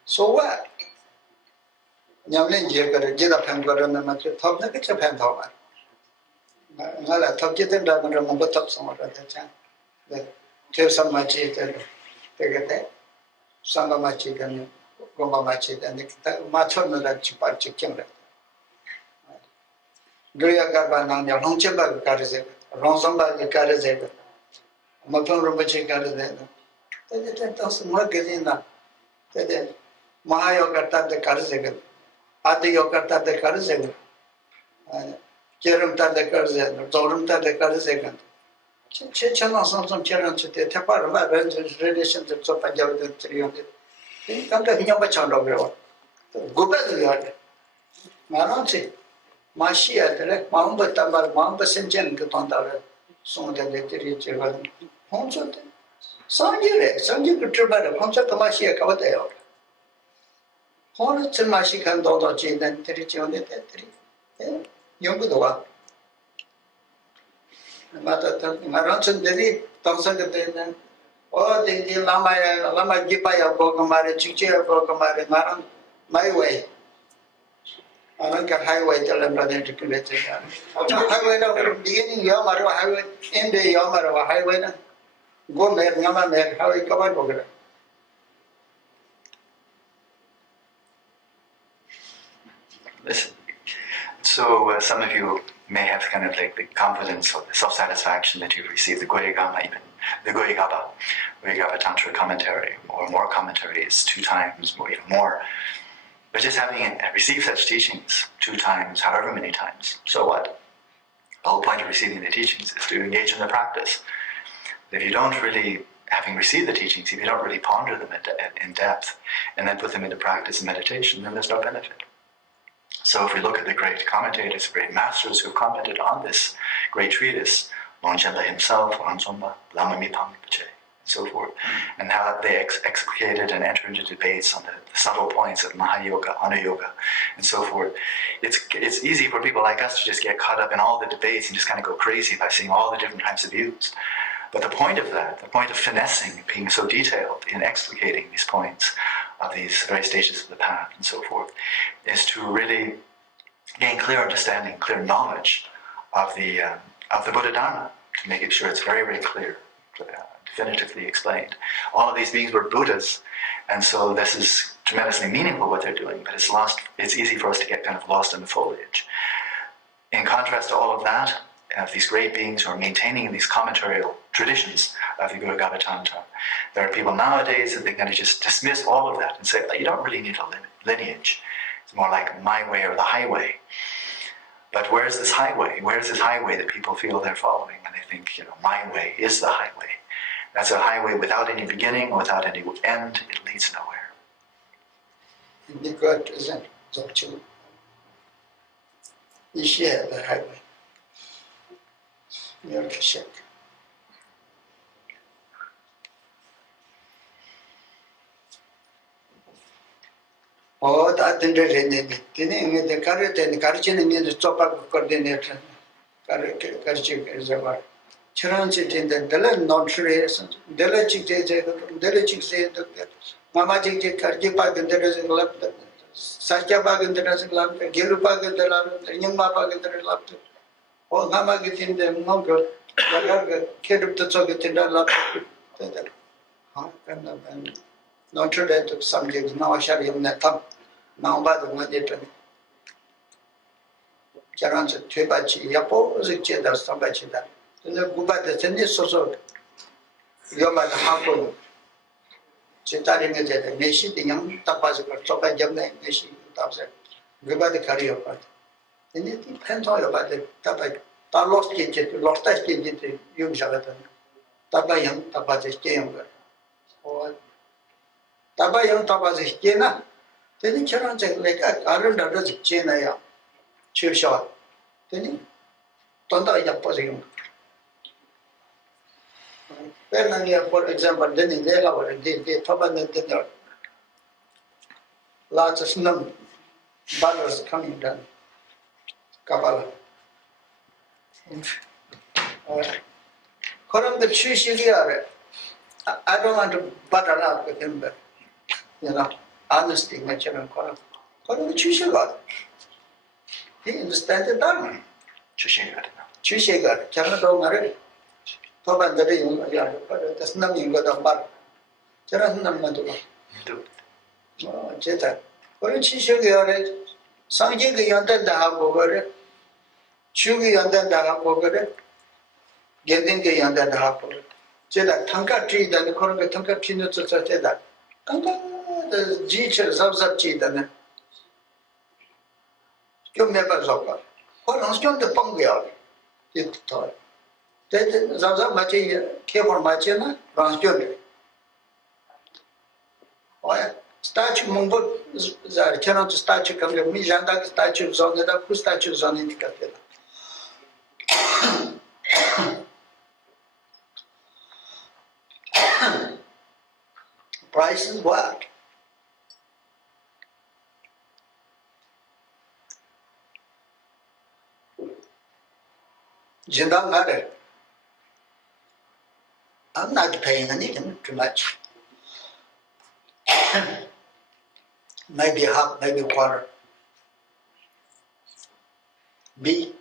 so what? Nyamlin Jigger, Jida Pangor, and the Matthew Top, the picture Pantova. Nala Top Jitan Rambo Top somewhat at the time. The Tessa Machi, take it. Sanga Machi, and Gomba Machi, and the Matona that Chipachi Kimber. Gria Garban, your home chamber carries it, Ronsamba carries it, Maton Rinpoche carries it. They didn't tell some work in that. They did. Mahayoga the Karzeg, Adiyoga the Karzeg, Jerum the Karzeg, Zorum the Karzeg. Chechana some children to the Tapar, my relations of Sopaja with 300. Come to Yamachan of your go back to the other. Maransi, Mashia, direct Mamba Tamar, Mamba Senjan, Tonda, so that they reach a home. Sanjay could tribute a concert of Mashia Kavateo. Hornets and Mashikan Dodochi, then Trichi on the Tetri. Young good one. Maranson Deli, Tonsan, oh, the Lama Gipaya Bogomari, Chichia Bogomari, Maran, my way. I don't get highway till I'm running to create it. Highway from beginning Yamaro highway, in the Yamaro highway. Go there, Yama there, how it covered over. Listen. So some of you may have kind of like the confidence or the self-satisfaction that you've received the Goyagama, even the Goyagaba Tantra commentary, or more commentaries 2 times, or even more. But just having received such teachings 2 times, however many times, so what? The whole point of receiving the teachings is to engage in the practice. If you don't really, having received the teachings, if you don't really ponder them in depth, and then put them into practice and meditation, then there's no benefit. So if we look at the great commentators, great masters who commented on this great treatise, Longchenpa himself, Rangzompa, Lama Mipang Rinpoche, and so forth, and how they explicated and entered into debates on the subtle points of Mahayoga, Anayoga, and so forth, it's easy for people like us to just get caught up in all the debates and just kind of go crazy by seeing all the different types of views. But the point of that, the point of finessing, being so detailed in explicating these points of these various stages of the path and so forth, is to really gain clear understanding, clear knowledge of the Buddha Dharma, to make it sure it's very, very clear, definitively explained. All of these beings were Buddhas, and so this is tremendously meaningful what they're doing, but it's easy for us to get kind of lost in the foliage. In contrast to all of that, of these great beings who are maintaining these commentarial traditions of the Guru Tantra, there are people nowadays that they kind of just dismiss all of that and say, you don't really need a lineage. It's more like my way or the highway. But where's this highway? Where's this highway that people feel they're following? And they think, my way is the highway. That's a highway without any beginning, without any end. It leads nowhere. The God isn't Dzogchen. You share the highway. You're the shake. Oh, that didn't the carrot and carchin in the top of coordinator. Carchin is a word. Chiranchit in the Delan non trace, Delachik say, Mama Jig Karjipak and there is a lap, Sajabag and there is a lamp, Girupag and the lamp, Yamapag and there is a lamp. Oh, Mama get in the mongrel, kid of the socket in the lap. Not sure that some gigs now I shall in the top. Now by the one it Charan's Tibachi, Yapo, was a cheddar, somebody that. And the Guba, the tennis so. yoba the hapo chitari me jete neshi tinyam tapas ko chopa jamne neshi tapse goba the kari yoba ini ti pento yoba the tapai ta lost ke jete lost ke jete yum jagata tapai yang tapas ke yang o tapai yang tapas ke na teni charan che le ka aran da che na ya chusha teni tonda ya posing for example, then in there, they top and then lots of snow butters coming down. Kabbalah. Koram the Chushigare. I don't want to butter up with him, but honesty, my children, Koram. Koram the Chushigar. He understands the Dharma. Chushigar. Chana don't marry. Toban the ring, but there's nothing got a bar. Charan Namadu. Oh, Jetta. What did she show you? Sanjay Yanda the half over it. Shugi Yanda the half over it. Getting the Yanda the half over it. Jetta Tanka tree than the Koranga Tanka tree to say that. Tanka the teachers of that cheat and you never saw. What else don't the Pongyal? It thought. Zaza Machi came on Machina, Ransjund. Statue Mumbo cannot statue come to me, Janda statues on the two statues on in the cathedral. Price is what? Jindang had it. I'm not paying anything too much. Maybe half, maybe quarter. B.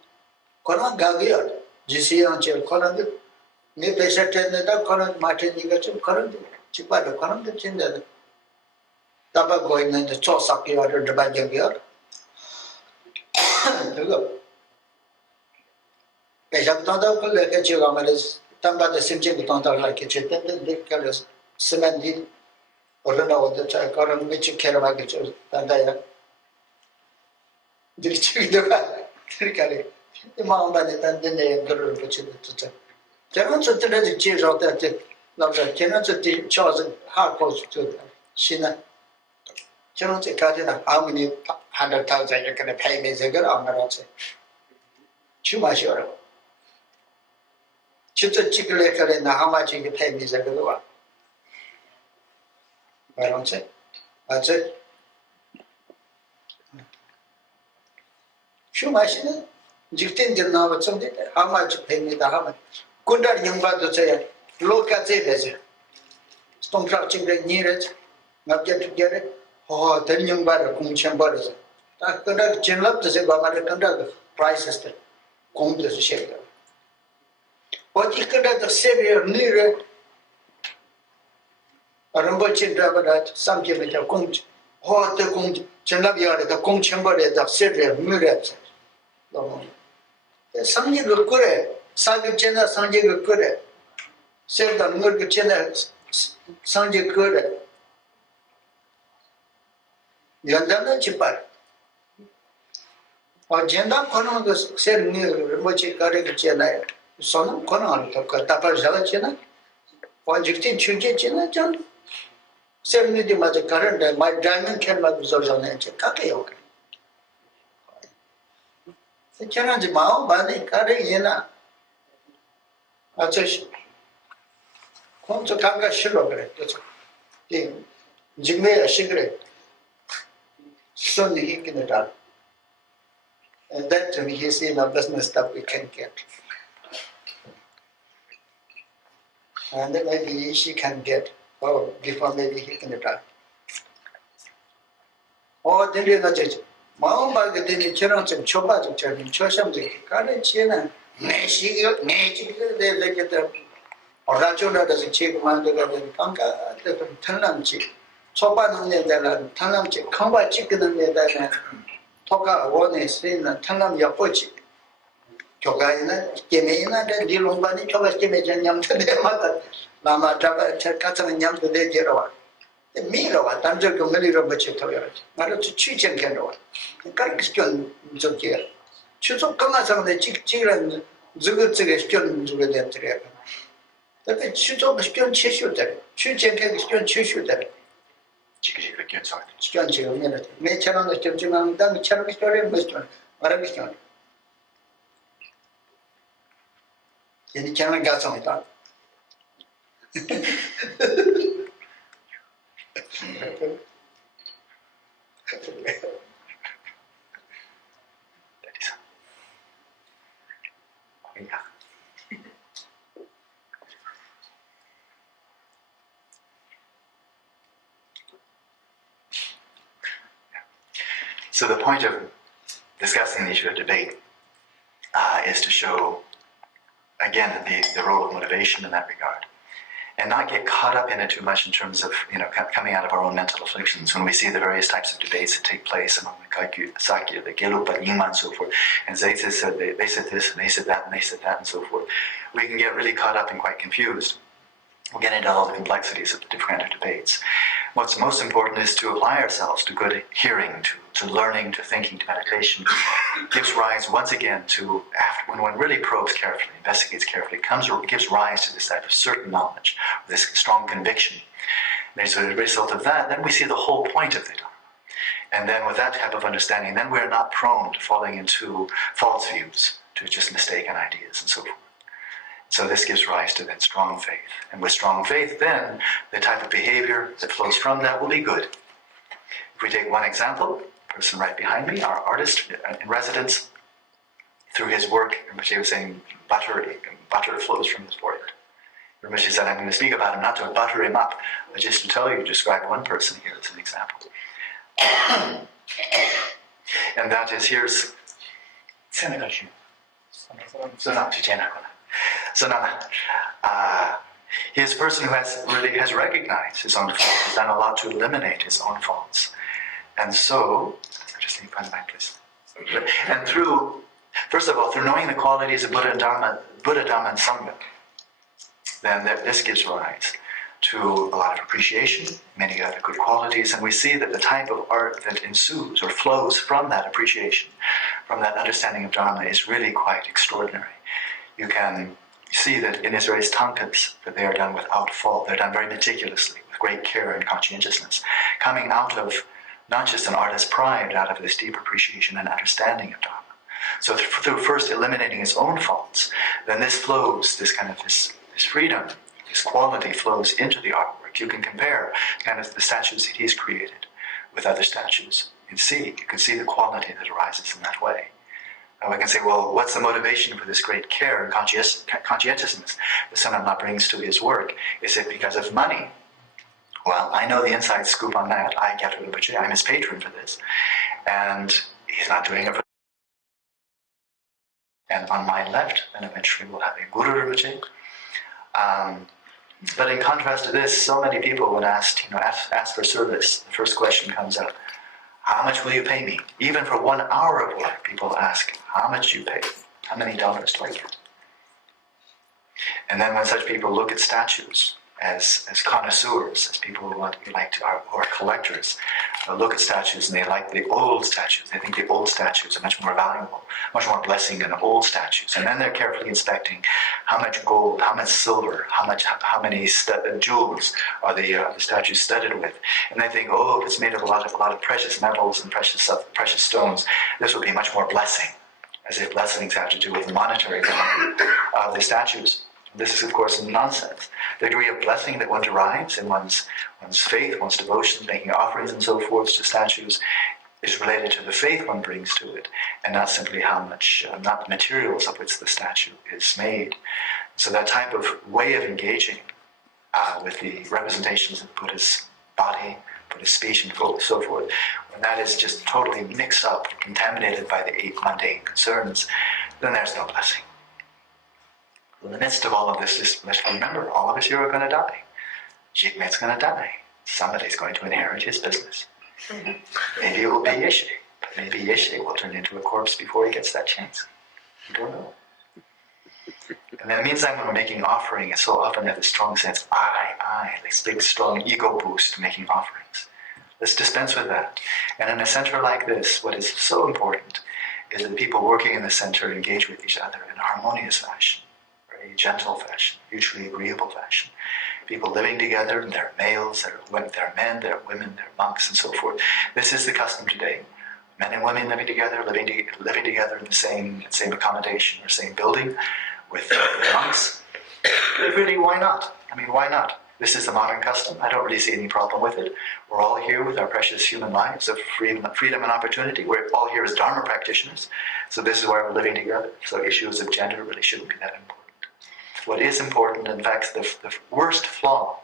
Koran Gagier, GC on Chil Koran, New Pesha Tenda, Koran Martin Nigachum, Koran, Chipado, Koran, the Chinda. Taba going in the Chosaki or the Bajagier. Pesha like a Chilamas, Tamba the Simching Tonta like a chitin, the colors, cement. Or no, the Koran which you care about it, and I did the mountain and the name of the Rinpoche. Cannot the cheers of that cannot the chosen hard post to Shina. Cannot cut in how many 100,000 you can pay me the girl on the too much. Shoot a chicken liquor in how much you pay me the girl. I don't say. That's it. Show my shit. Jiftin didn't know what something. How much pay me the hammer? Kundar young bad to say, look at it. Stone crouching near it, not yet to get it. Oh, then young bad, Kumchamber is it. I could have chin up to say, but I conduct prices that come to the shaker. What you could have the savior near it. Rinpoche driver some give it a conch, hot the conch, Chenabia, the conch chamber, the Syria, Murat. Some you look good, Sabi Chena, Sanjay good, said the Murgachena, Sanjay good. Yandana Chipar. Or Jenda Kono said near Rinpoche Karikachena, Sonam Kono, Tapar Jalachena, or Jiftin Chujachena, John. 70 much current, my diamond cannot observe on nature. Kakeo. The challenge Mao, Bani, Karina. That's a come to Kanga Shirogre. That's a Jimmy a cigarette. Soon he can it up. And that to me, he's in a business that we can get. And then maybe she can get. Oh, before maybe he can try. Oh, then you're not judging. Mao by the day, Channels and Chopas of Church, Chosham, China, they get the Orachuna does a chick, one to the Panka, the Tanam chick. Chopan on the Tanam chick, Kamba chicken on the Toka, one is in Tanam Yapochi. Chogaina, Gemina, then Dilumbani, Chogas Gimijan Yam to their mother. Lama Taba Katan Yam the Jerawa. The Mirawa, Tanjak Miliro Bachetoya, Mara to Chichen Kendoa, the Karkiston Zokia. Chuzo Kamasam the Chiran Zugutsuggestion Zugudet. The Chuzo Stion Chishuter, Chichen Stion Chishuter. Stion minute. Nature on the Churchiman, then the Cherry story of Western, Maraviston. In the channel got some thought. So the point of discussing the issue of debate is to show, again, the role of motivation in that regard, and not get caught up in it too much in terms of coming out of our own mental afflictions. When we see the various types of debates that take place among the Kaikyu, the Sakya, the Gelugpa, Nyingma, and so forth, and they said this, and they said that, and they said that, and so forth, we can get really caught up and quite confused. We'll get into all the complexities of the different kind of debates. What's most important is to apply ourselves to good hearing, to learning, to thinking, to meditation. It gives rise, once again, to, when one really probes carefully, investigates carefully, it gives rise to this type of certain knowledge, this strong conviction. And as a result of that, then we see the whole point of the Dharma. And then with that type of understanding, then we're not prone to falling into false views, to just mistaken ideas and so forth. So this gives rise to then strong faith. And with strong faith, then the type of behavior that flows from that will be good. If we take one example, the person right behind me, our artist in residence, through his work, Rinpoche was saying butter flows from his forehead. Rinpoche said, I'm going to speak about him, not to butter him up, but just to tell you, describe one person here as an example. And that is, here's he is a person who has recognized his own faults, has done a lot to eliminate his own faults. And so, I just need to find the mic, please. And first of all, through knowing the qualities of Buddha, Dharma, and Sangha, then this gives rise to a lot of appreciation, many other good qualities, and we see that the type of art that ensues or flows from that appreciation, from that understanding of Dharma, is really quite extraordinary. You can see that in his various tankas, that they are done without fault. They're done very meticulously, with great care and conscientiousness, coming out of not just an artist's pride, but out of this deep appreciation and understanding of Dharma. So through first eliminating his own faults, then this flows, this freedom, this quality flows into the artwork. You can compare kind of the statues that he's created with other statues. You can see the quality that arises in that way. And we can say, well, what's the motivation for this great care and conscientiousness the Son of Ma brings to his work? Is it because of money? Well, I know the inside scoop on that. I, Gyatrul Rinpoche, I'm his patron for this. And he's not doing it for. And on my left, then eventually we'll have a Guru Rinpoche. But in contrast to this, so many people, when asked for service, the first question comes up, how much will you pay me? Even for 1 hour of work, people ask, how much do you pay? How many dollars do I get? And then when such people look at statues as connoisseurs, as people who are collectors, look at statues and they like the old statues. They think the old statues are much more valuable, much more blessing than old statues. And then they're carefully inspecting how much gold, how much silver, how many jewels are the statues studded with. And they think, oh, if it's made of a lot of precious metals and precious stones, this will be much more blessing, as if blessings have to do with the monetary value of the statues. This is, of course, nonsense. The degree of blessing that one derives in one's faith, one's devotions, making offerings and so forth to statues, is related to the faith one brings to it, and not simply how much, not the materials of which the statue is made. So that type of way of engaging with the representations of Buddha's body, Buddha's speech, and so forth, when that is just totally mixed up, contaminated by the 8 mundane concerns, then there's no blessing. In the midst of all of this, just let's remember, all of us here are going to die. Jigme's going to die. Somebody's going to inherit his business. Maybe it will be Yeshe, but maybe Yeshe will turn into a corpse before he gets that chance. You don't know. And then meantime, when we're making offering, it's so often have this strong sense, I, this big strong ego boost making offerings. Let's dispense with that. And in a center like this, what is so important is that people working in the center engage with each other in a harmonious fashion, very gentle fashion, mutually agreeable fashion. People living together, and they're males, they're men, they're women, they're monks, and so forth. This is the custom today. Men and women living together, living together in the same accommodation or same building with monks. But really, why not? I mean, why not? This is the modern custom. I don't really see any problem with it. We're all here with our precious human lives of freedom and opportunity. We're all here as Dharma practitioners. So this is why we're living together. So issues of gender really shouldn't be that important. What is important, in fact, the worst flaw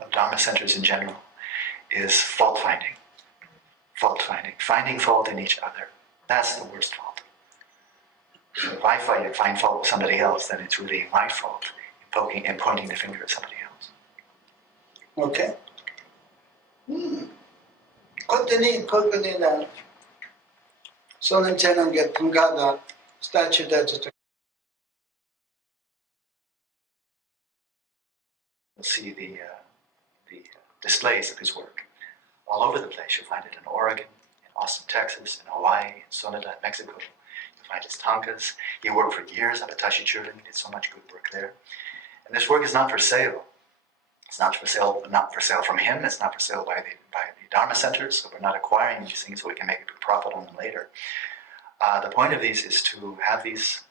of Dharma centers in general is fault finding. Fault finding. Finding fault in each other. That's the worst fault. So if I find fault with somebody else, then it's really my fault in pointing the finger at somebody else. Okay. Continue. Solen channel get Pungada statue that You'll see the displays of his work all over the place. You'll find it in Oregon, in Austin, Texas, in Hawaii, in Sonora, Mexico. You'll find his tankas. He worked for years up at Tashijurling. He did so much good work there. And this work is not for sale. It's not for sale from him. It's not for sale by the Dharma centers. So we're not acquiring these things so we can make a big profit on them later. The point of these is to have these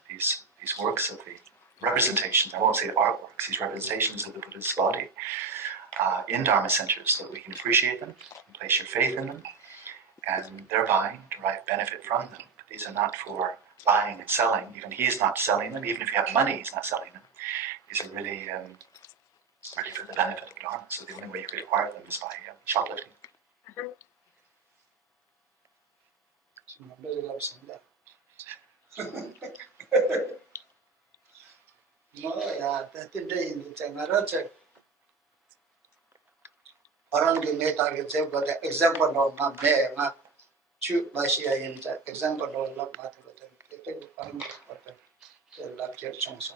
works of the representations. I won't say artworks. These representations of the Buddha's body in Dharma centers, so that we can appreciate them, and place your faith in them, and thereby derive benefit from them. But these are not for buying and selling. Even he's not selling them. Even if you have money, he's not selling them. These are really for the benefit of Dharma. So the only way you could acquire them is by shoplifting. No, yeah, that day in the Changaracha. Around made the example of my mayor, not two Masia in the example of love matter. The lecture songs.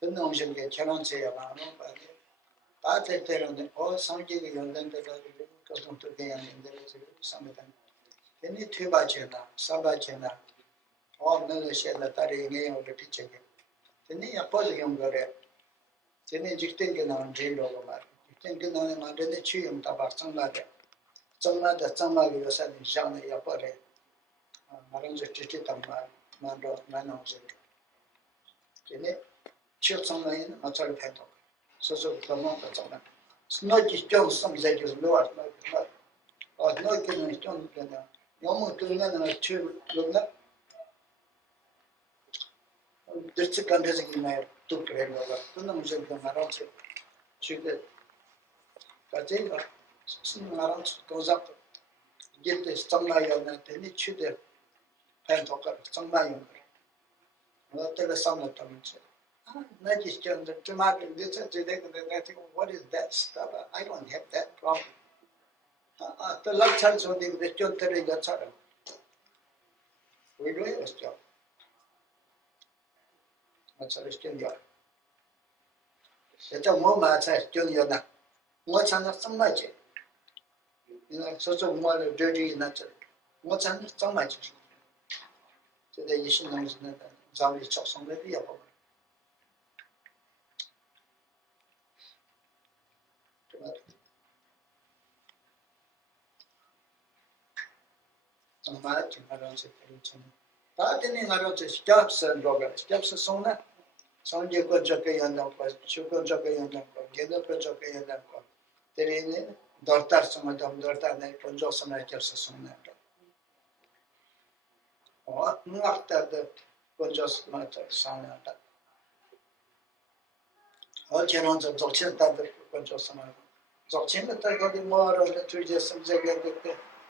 The notion get challenge around, but I tell them all something you learn that goes on to the end in the something. Can you two bachena, Sabachena, all no share that are in the teacher. Then you oppose a young girl. Then you think on jail over. Thinking on my really chew about somebody. Somebody that somebody was at the Jana Yapore. Maranza Chichitam, Mando, Manose. Can it? Chill somebody in a sort of head. So the moment of someone. It's not just John, some that is lower, not. Or no killing is John. No more killing and two look up. This is convincing in my two prayer over. Two numbers of the Maranza. She did. Katinga, around goes up, get the Sangmayon and then it should have Pantoka, Sangmayon. Not tell the son of them. Not just the market, this and I think, what is that stuff? I don't have that problem. The last time, so the John Terry got sorrow. We do have a job. That's a junior. It's a moment, says junior. What's on the magic? You know, so more dirty natural. What's on so much? So the issue knows that Zali chops on the vehicle. So much, I don't say but then I don't say steps and robbers. Steps are so that. Some you could jockey and not was, you could jockey and not go, get up a jockey and not go. There is daughter, some of them, daughter, and they put Johnson Akers or something. Or not that the Conjust matter, son. All channels of Dzogchen that the Conjust. Dzogchen that I got more of the 2 years some second.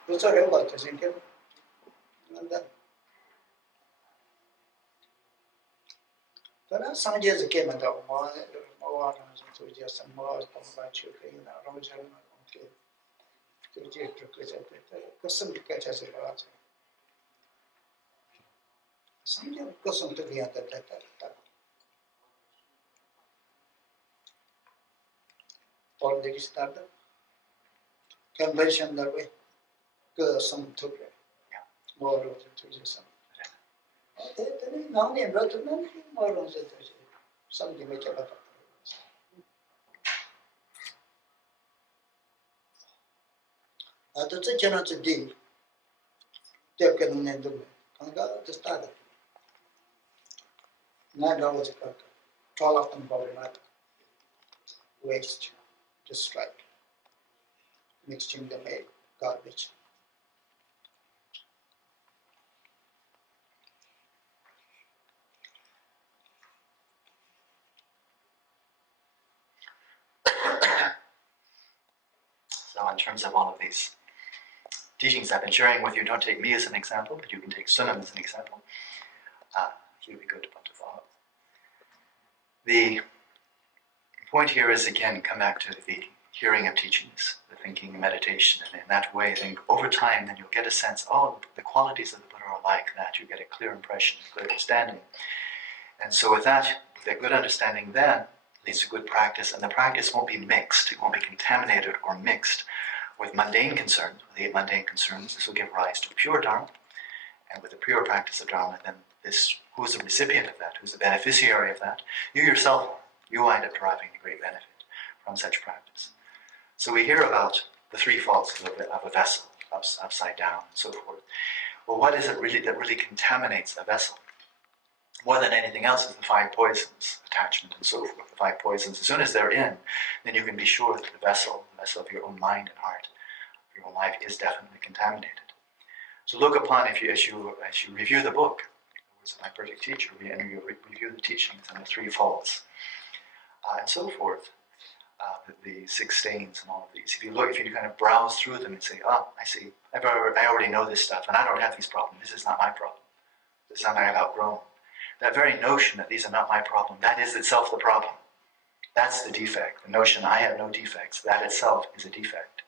Those are about to think. And then. But some years came and more 2 years and more about you, Roger. Okay. Because some catch as a lot. Some years goes on to the other. already started. Conversion that way. Go some to it. More of the Buddhism. Now, they brought to me more of the something which I that's a chance to deal. Take it and do it. And go to start it. Not always a call up and body not waste, destroy, mixing the garbage. So in terms of all of these teachings I've been sharing with you, don't take me as an example, but you can take Sunam as an example. He would be good to follow. The point here is, again, come back to the hearing of teachings, the thinking and meditation, and in that way, then over time, then you'll get a sense, oh, the qualities of the Buddha are like that. You get a clear impression, a clear understanding. And so with that good understanding then leads to good practice, and the practice won't be mixed, it won't be contaminated or mixed with mundane concerns, with the 8 mundane concerns. This will give rise to pure Dharma, and with the pure practice of Dharma, then this, who's the recipient of that, who's the beneficiary of that? You yourself, you wind up deriving a great benefit from such practice. So we hear about the 3 faults of a vessel, upside down, and so forth. Well, what is it really that really contaminates a vessel? More than anything else is the 5 poisons, attachment and so forth. The 5 poisons, as soon as they're in, then you can be sure that the vessel of your own mind and heart, your own life, is definitely contaminated. So look upon, as you review the book, the words of my perfect teacher, and you review the teachings and the 3 faults, and so forth, the 6 stains and all of these. If you kind of browse through them and say, oh, I see, I already know this stuff, and I don't have these problems. This is not my problem. This is something I've outgrown. That very notion that these are not my problem, that is itself the problem. That's the defect. The notion I have no defects, that itself is a defect.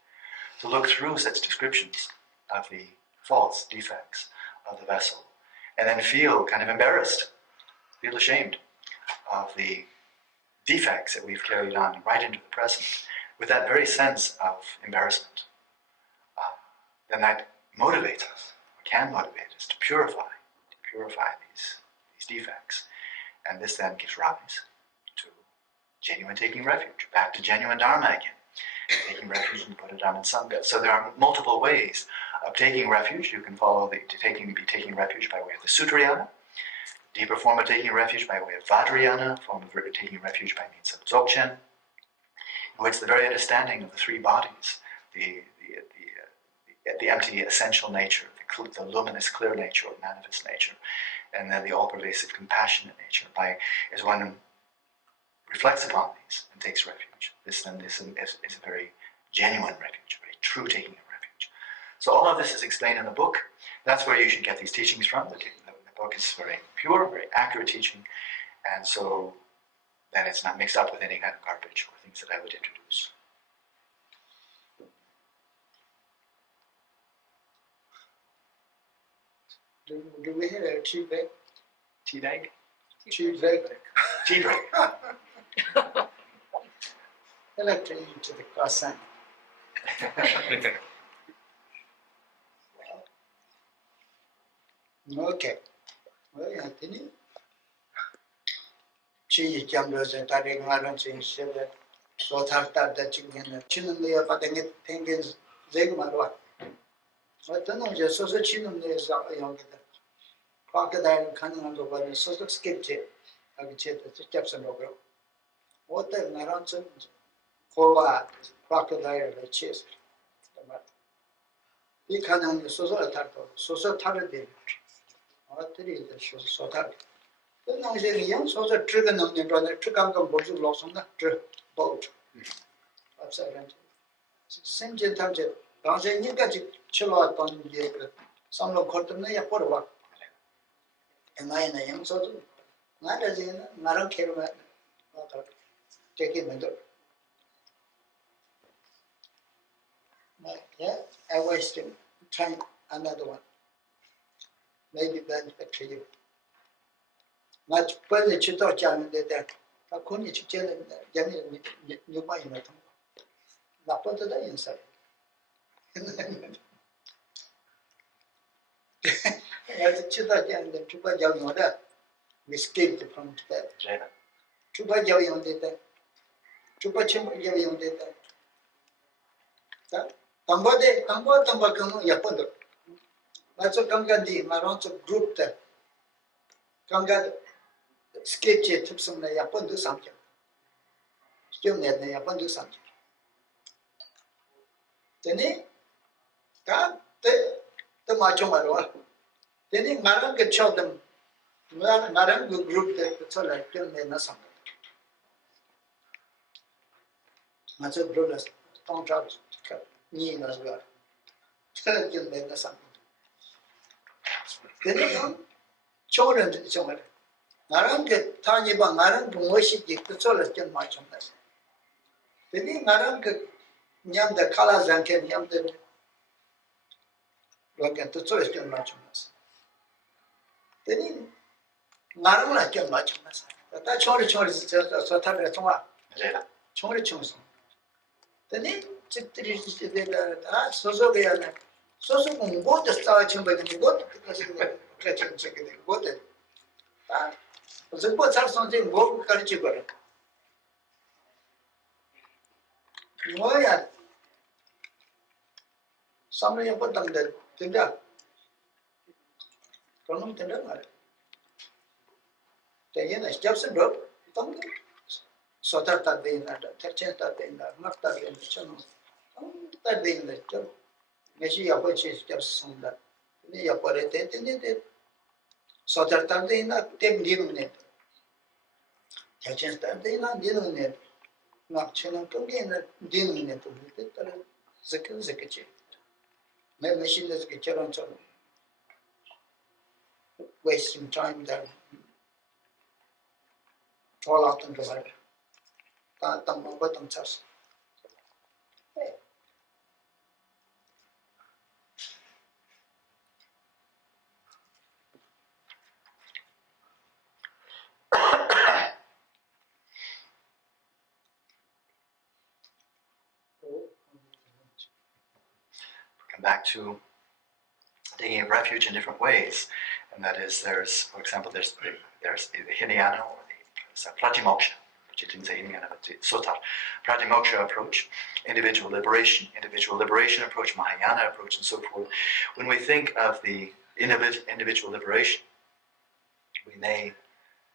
So look through such descriptions of the faults, defects of the vessel, and then feel kind of embarrassed, feel ashamed of the defects that we've carried on right into the present, with that very sense of embarrassment. Then that motivates us, or can motivate us to purify these defects. And this then gives rise to genuine taking refuge, back to genuine Dharma again, taking refuge in Buddha, Dharma, and Sangha. So there are multiple ways of taking refuge. You can follow be taking refuge by way of the Sutrayana, deeper form of taking refuge by way of Vajrayana, form of taking refuge by means of Dzogchen, in which the very understanding of the 3 bodies, the empty essential nature, the luminous clear nature, or manifest nature, and then the all-pervasive compassionate nature, as one reflects upon these and takes refuge. This then is a very genuine refuge, a very true taking of refuge. So all of this is explained in the book. That's where you should get these teachings from. The book is very pure, very accurate teaching, and so then it's not mixed up with any kind of garbage or things that I would introduce. Do we have a tea bag? Tea bag? Tea bag. Tea break. I like to eat the croissant. Okay. Well, I think she jumped in that ignorance in Shabbat. So that chicken, Chinamia, but then it thinks Zegmarwa. But then I just saw the Chinam is young. Crocodile coming on the body, so skipped it. I would say that the Jackson over. What the Naranson for crocodile chase. He can't on the social attack, social target. What is the social target? Then I say, young social trigger on the brother, took out the boat loss on the boat. Upside down. Same gentleman, don't say you got to chill out on the some of cotton, they are for a walk. And I am a young soldier. Not as in, I don't care about taking the door. Yeah, I wasted time another one. Maybe benefit to you. Much better to talk to that. I couldn't tell them that you might not. 나쁜데다 인사해. As Chita and the Chupa Javoda, we escaped from Tibet. Chupa Javon did that. Chupa Chimpa Javon did that. Tambode, Tambo Tambakam Yapondo. That's a Kangadi, Maron's group that Kanga escaped took some Yapondo something. Still net Yapondo something. Then the macho marwa. Then Marang get shot them. Marang group that so like kill me na some. Macho brothers, don't charge me as well. Kill me na some. Then they come children to somewhere. Marang get tiny bang, Marang to worship the Solas kill macho. Then Marang Nyam the colors and can yam the look at the choice can match on us. Then Narula can match on us. That choice is just a sort of choice. Then it so both the star chamber and go to catching chicken and go there. The boats have something go cultivating. Somebody put them there. Tinda. From Tinda. The steps and rope. So that they in that, that in that, not that in the channel. That they in the channel. Maybe a bunch of steps on that. They are put it in it. So that they in that, they didn't it. I just that they not didn't it. Not channel to gain it, didn't it. Zakachi. My machine is get on wasting time there. All out into the bottom chest. Come back to taking a refuge in different ways, and that is there's, for example, there's the Hinayana or the Pratimoksha, which it didn't say Hinayana, but the Sutta, Pratimoksha approach, individual liberation approach, Mahayana approach, and so forth. When we think of the individual liberation, we may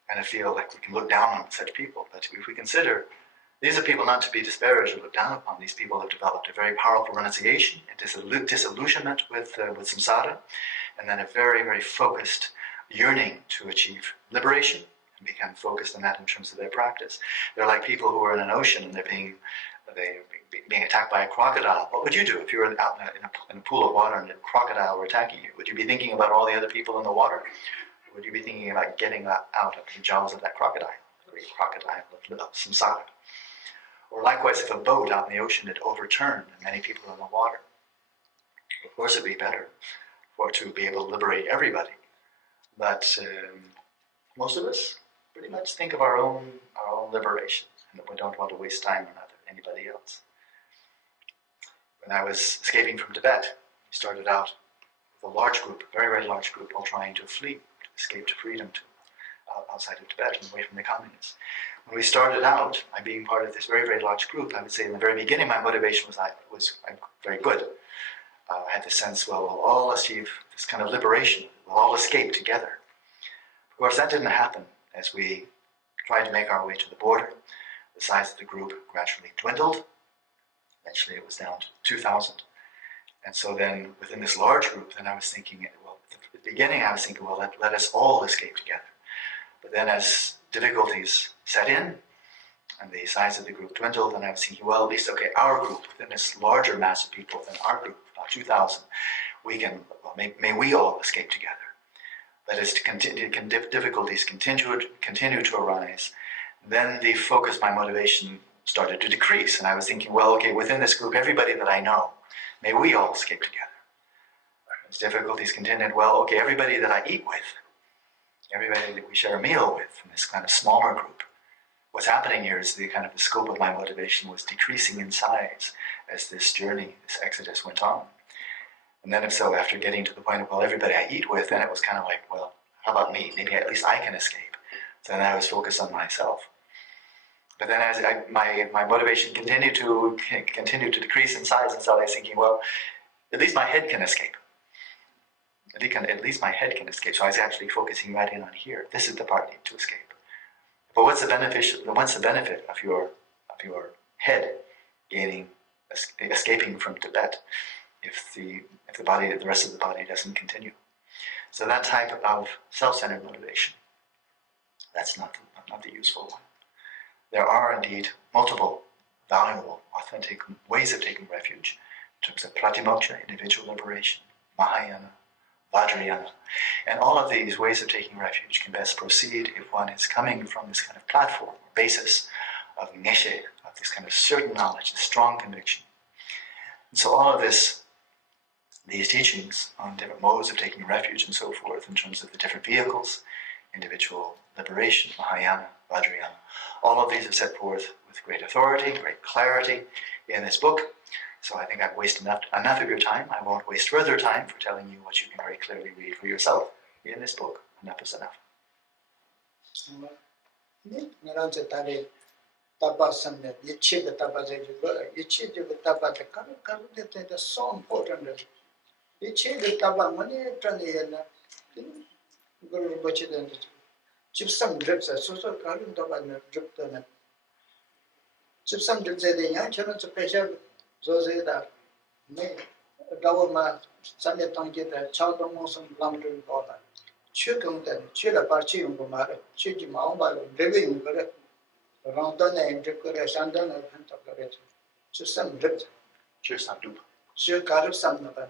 kind of feel like we can look down on such people, but if we consider these are people not to be disparaged or looked down upon. These people have developed a very powerful renunciation, a disillusionment with samsara, and then a very, very focused yearning to achieve liberation and become focused on that in terms of their practice. They're like people who are in an ocean and they're being attacked by a crocodile. What would you do if you were out in a pool of water and a crocodile were attacking you? Would you be thinking about all the other people in the water? Or would you be thinking about getting out of the jaws of that crocodile, the great crocodile of samsara? Or likewise, if a boat out in the ocean had overturned and many people in the water, of course it would be better to be able to liberate everybody. But most of us pretty much think of our own liberation, and that we don't want to waste time on anybody else. When I was escaping from Tibet, we started out with a large group, a very, very large group, all trying to flee, to escape to freedom, outside of Tibet and away from the communists. When we started out, I being part of this very, very large group, I would say in the very beginning my motivation was very good. I had the sense, well, we'll all achieve this kind of liberation. We'll all escape together. Of course, that didn't happen. As we tried to make our way to the border, the size of the group gradually dwindled. Eventually it was down to 2,000. And so then within this large group, then I was thinking, well, at the beginning I was thinking, well, let us all escape together. But then as difficulties set in and the size of the group dwindled, and I was thinking, well, at least, okay, our group, within this larger mass of people than our group, about 2,000, we can, well, may we all escape together. That is, difficulties continue to arise. Then the focus, my motivation started to decrease, and I was thinking, well, okay, within this group, everybody that I know, may we all escape together. As difficulties continued, well, okay, everybody that I eat with, everybody that we share a meal with in this kind of smaller group, what's happening here is the kind of the scope of my motivation was decreasing in size as this journey, this exodus went on. And then so after getting to the point of, well, everybody I eat with, then it was kind of like, well, how about me? Maybe at least I can escape. So then I was focused on myself. But then as my motivation continued to decrease in size, and so I was thinking, well, at least my head can escape. At least my head can escape. So I was actually focusing right in on here. This is the part I need to escape. But what's the benefit of your head escaping from Tibet if the rest of the body doesn't continue? So that type of self-centered motivation, that's not the useful one. There are indeed multiple valuable, authentic ways of taking refuge in terms of pratimoksha, individual liberation, Mahayana, Vajrayana. And all of these ways of taking refuge can best proceed if one is coming from this kind of platform, basis of neshe, of this kind of certain knowledge, a strong conviction. And so all of these teachings on different modes of taking refuge and so forth, in terms of the different vehicles, individual liberation, Mahayana, Vajrayana, all of these are set forth with great authority, great clarity in this book. So I think I've wasted enough of your time. I won't waste further time for telling you what you can very clearly read for yourself in this book. Enough is enough. So important. Chipsum drips are so current of drip to Chipsum drips a young children to pressure Zozeda. Government Sunday Tonki, the child of Mosun London daughter. Chukung then, Chilla Parchi Umara, Chiji Maumba, living around the name, Jukura Shandan and Pentacle. Chipsum drips. Cheers, Abdul. She got up some of them.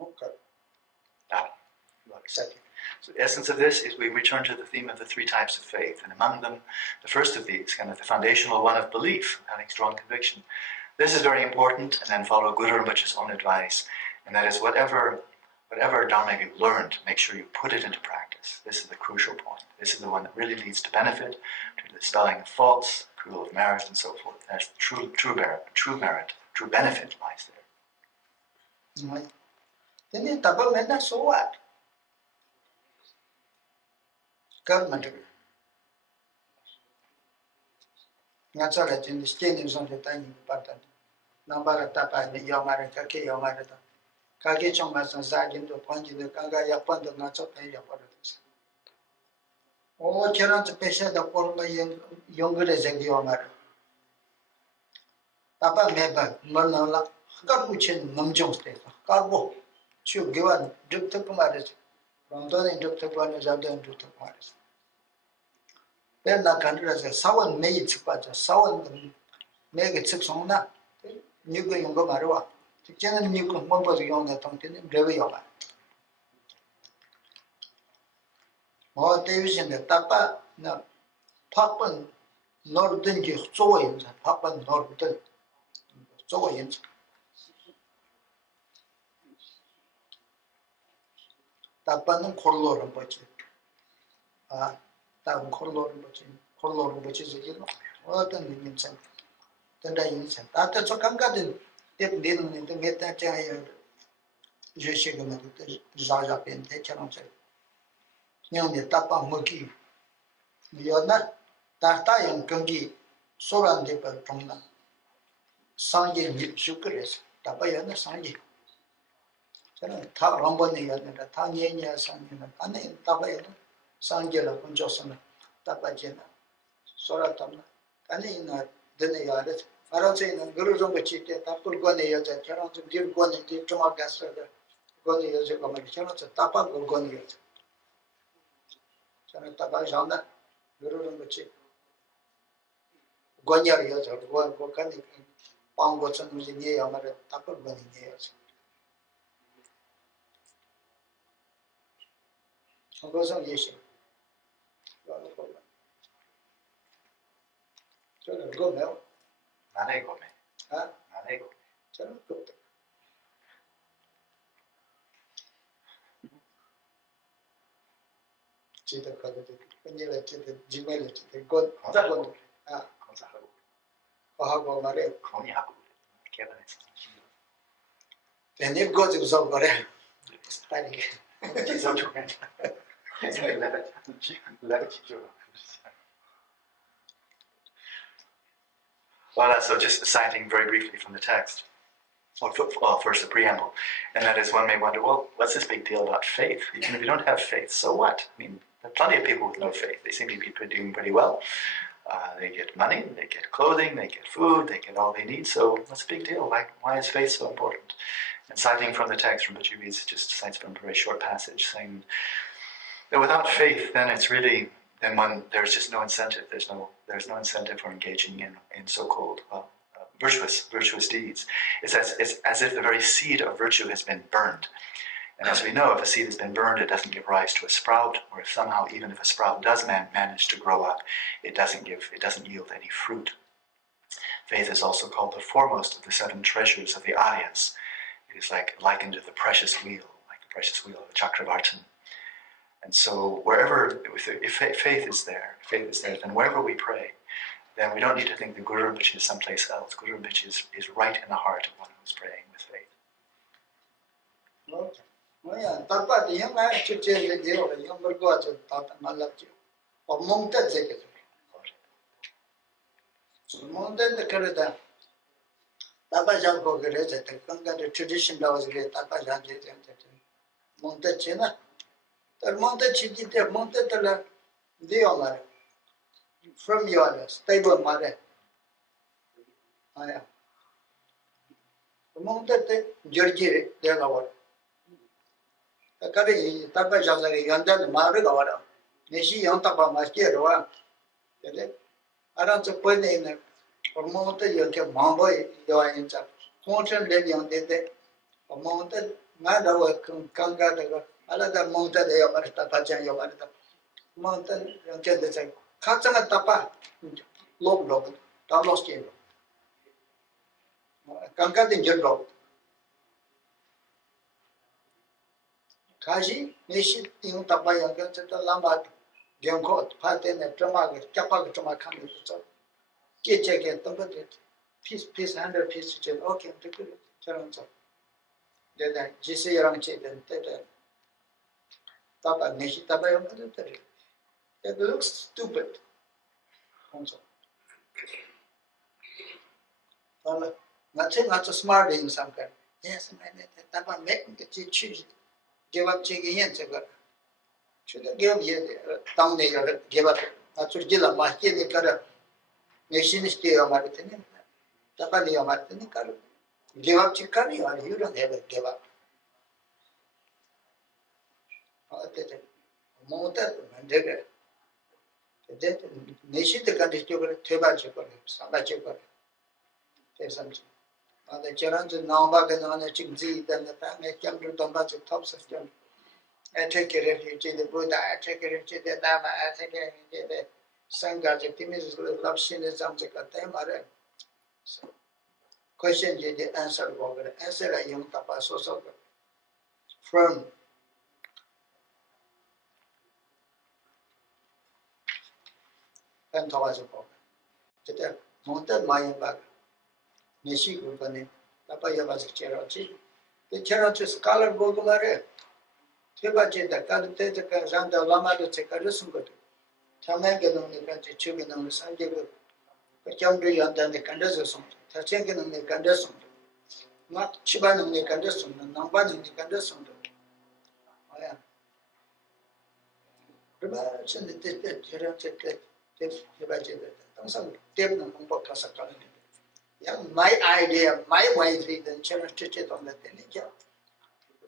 Okay. So the essence of this is we return to the theme of the three types of faith, and among them, the first of these, kind of the foundational one of belief, having strong conviction. This is very important, and then follow Guru Rinpoche's own advice, and that is whatever Dharma you learned, make sure you put it into practice. This is the crucial point. This is the one that really leads to benefit, to the dispelling of faults, accrual of merit, and so forth. That's the true merit, true benefit lies there. Then in Taba, so what? Government. That's all right. In the stadiums on the tiny pattern. Number of Tapa, the Yamaraka, Yamarata. Kaki Chomas and Sergeant to Ponji, the Kanga Yapon, the Nacho Pay Yaporatus. Oh, Cheran to Pesha, the former younger as a Yamar. Tapa Meba, Murnola, Garbuchin, Numjong State, Garbo. Should give one drip to Pumaris. From Donny drip to one is other to Pumaris. Then the country as a sound made but a sound make it 6 on that. You go and go Marua. The general new one was young at Tonkin, Breviola. More division the Tapa, no, Papan, Northern Joins, Papan Northern Joins. Tapan Corlor Rinpoche. Tam Corlor Rinpoche is a little. What an instant. Then I instant. After so come got it, didn't get that giant. Je shake him at the Zaja pen, take on say. Young the Tapa Muki. You're not Tartayan Kungi, Soran Dipper from the Sanji Sucres, Tapayana Sanji. Top Romboni and the Tanya San, and then Tapayana, Sangela, Punjosana, Tapajana, Soratana, and in the yard. I don't say in Guru Rinpoche, Tapur Gonias, and cannot give one and give Tomagas, Gonias, cannot Tapa or Gonias. Tapajana, Guru Rinpoche. Gonyarias or Gokani, Pangotson was in Yamara, Tapur Gonias. Goes on Yeshin. So go now. Nane gome. Huh? Nane gome. 저는 그 지도 가지고 그녀가 지도 지메를 지도 건 건사하고. 아 건사하고. 하고 말해 건이하고. 개발했어. 내내 거지고 서 그래 스타일이 지속 중에. Well, so just citing very briefly from the text, first the preamble, and that is one may wonder, well, what's this big deal about faith? Even if you don't have faith, so what? I mean, there are plenty of people with no faith. They seem to be doing pretty well. They get money, they get clothing, they get food, they get all they need, so what's the big deal? Why is faith so important? And citing from the text from Patrul just cites from a very short passage, saying that without faith, then it's really, there's just no incentive. There's no incentive for engaging in so-called virtuous deeds. It's as if the very seed of virtue has been burned. And as we know, if a seed has been burned, it doesn't give rise to a sprout, or if somehow, even if a sprout does manage to grow up, it doesn't yield any fruit. Faith is also called the foremost of the 7 treasures of the Aryas. It is likened to the precious wheel, like the precious wheel of the Chakravartin. And so if faith is there, then wherever we pray, then we don't need to think the Guru Rinpoche is someplace else. Guru Rinpoche is right in the heart of one who's praying with faith. 뭐야 답답이 형아 주제를 되어 형을 거저 답답 말랐죠. 멍때 제게. 멍때 그러다 답답하고 그래서 건가의 트래디션 나와서 답답하게 되는 멍때 지나 멍때 지기때 멍때 달라 되어 말 from your stable 말에 아야 멍때 때 저기 내가 와 그래 답답하게 연단 말을 가라 내시 연답아 맞게로와 근데 알아서 보내는 멍때 이렇게 망보이 요인자 콘천 레디온데 멍때 나다와 건가다가 알아다 멍때 되어 말다 받자요 말다 멍때 이렇게 되서 가짜가 답아 로브 답로스게 건가된 절로 가시 내시 띵 답아야 그저 라마 경고 파테네 트마가 cap하고 트마 칸도 저 깨체게 덤버데 피스 100 피스 전 오케이 되고 저런 저 내가 지세랑 제된 때때 답아 내시 답아야 맞을 때 it looks stupid also well not smart in some kind yes man 답아 make the choose give up chigin 저거 should give you down there give up 아주 길어 맞게 되거든 내신스티어 말했더니 답안이요 말했더니 가로 give up 치카니 아니 you don't have to give up 어때 뭐다 만들게 근데 내신도 간지 쪽으로 퇴발할 거래 상가질 거래 대삼지 아데 저런저 나와가 나는 지금 지다는 땅에 캠들 돈바지 톱스점 I take it to the Buddha, I take it to the Dharma, I take it to the Sangha, the Timis, love, sin, is something like that. So, question is the answer, answer I young tapa so from Pantawazo. Today, Mountain Mayan bag, Nishi Gupani, Tapa Yavas Cherochi, the Cherochi scholar Bogumare. 퇴바제다 가르테가 잔다 라마도 체카르슨 거도 타메게는 간지 추기는 산제고 점도 연단데 간다서선 자체게는 간다선 막 치바는 간다선 남바는 간다선 아야 그러면 진짜 저런데 퇴바제다 항상 때문에 공부 가서 가는 야 my idea my way then challenge to on the thing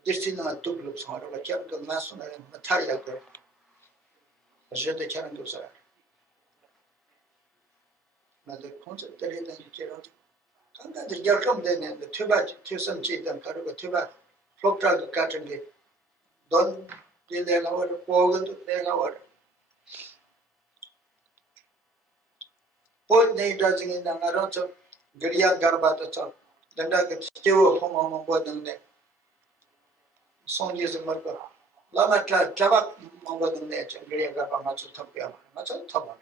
This is not two groups, however, Chapter Mason and Material Group. As the challenges are. Now the concept is that you can't get the Yakum then and the Tuba, Tucson cheat and Karuga Tuba, Proctrag cutting it. Don't do their hour, forward to their hour. Both they doesn't in the Naranto, Guriya Garbata Chop, the Nugget, Stew of Home Bodden, Songi Zimmergo, Lama Clavak Mongol nature, Guriya Garba Machu Topia, Machu Topa.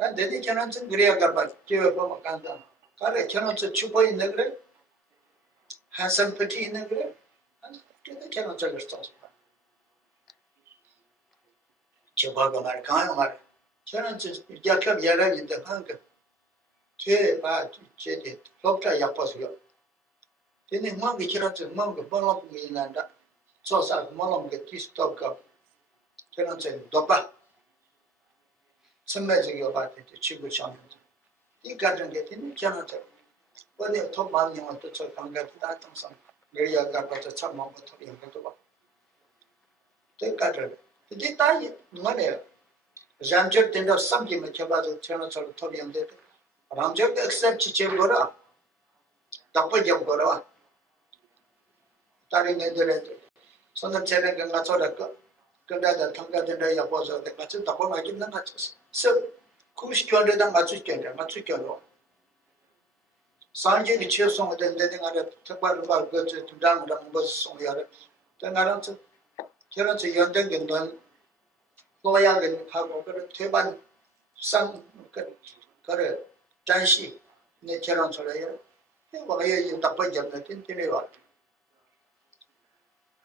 And then he cannot Guriya Garba, give a Pomacanda. Kare cannot chupo in the grave, has some petty in the grave, and they cannot tell us. Chibago Marcano, cannot just Jacob Yara in the hunger. Che ba che de lopta ya posio tini mang gi chira che mang go bolom gi landa so sa molom ge ti stop ka chira che dopa semme ge yo ba te chibu chang ti ga jang ge tini chana che bode to ma ni ma to cho kang ga ta tang sam ge ya ga ba cha cha ma ba to ya ga to ba te ka de ti ta yi ma ne jam che den da sam gi ma che ba zo chana cho to ya de Ramjak accept Chichegora, Tapa Jabgora, Taring Edred, so the Cherek and Matsodaka, Kanda the Tanga the Day of was the Matsu Tapa Magin the Matsus. So, Kush Kyoda the Matsukan, Matsukano. Sanjay Chilson then letting out a Tabar go to Dharma was on the other. Then I don't know, Kieran to Yondang and then Loyal and Hago, Teban, some correct. Janshi, nature on Solaya, you tapa jabnatin tineva.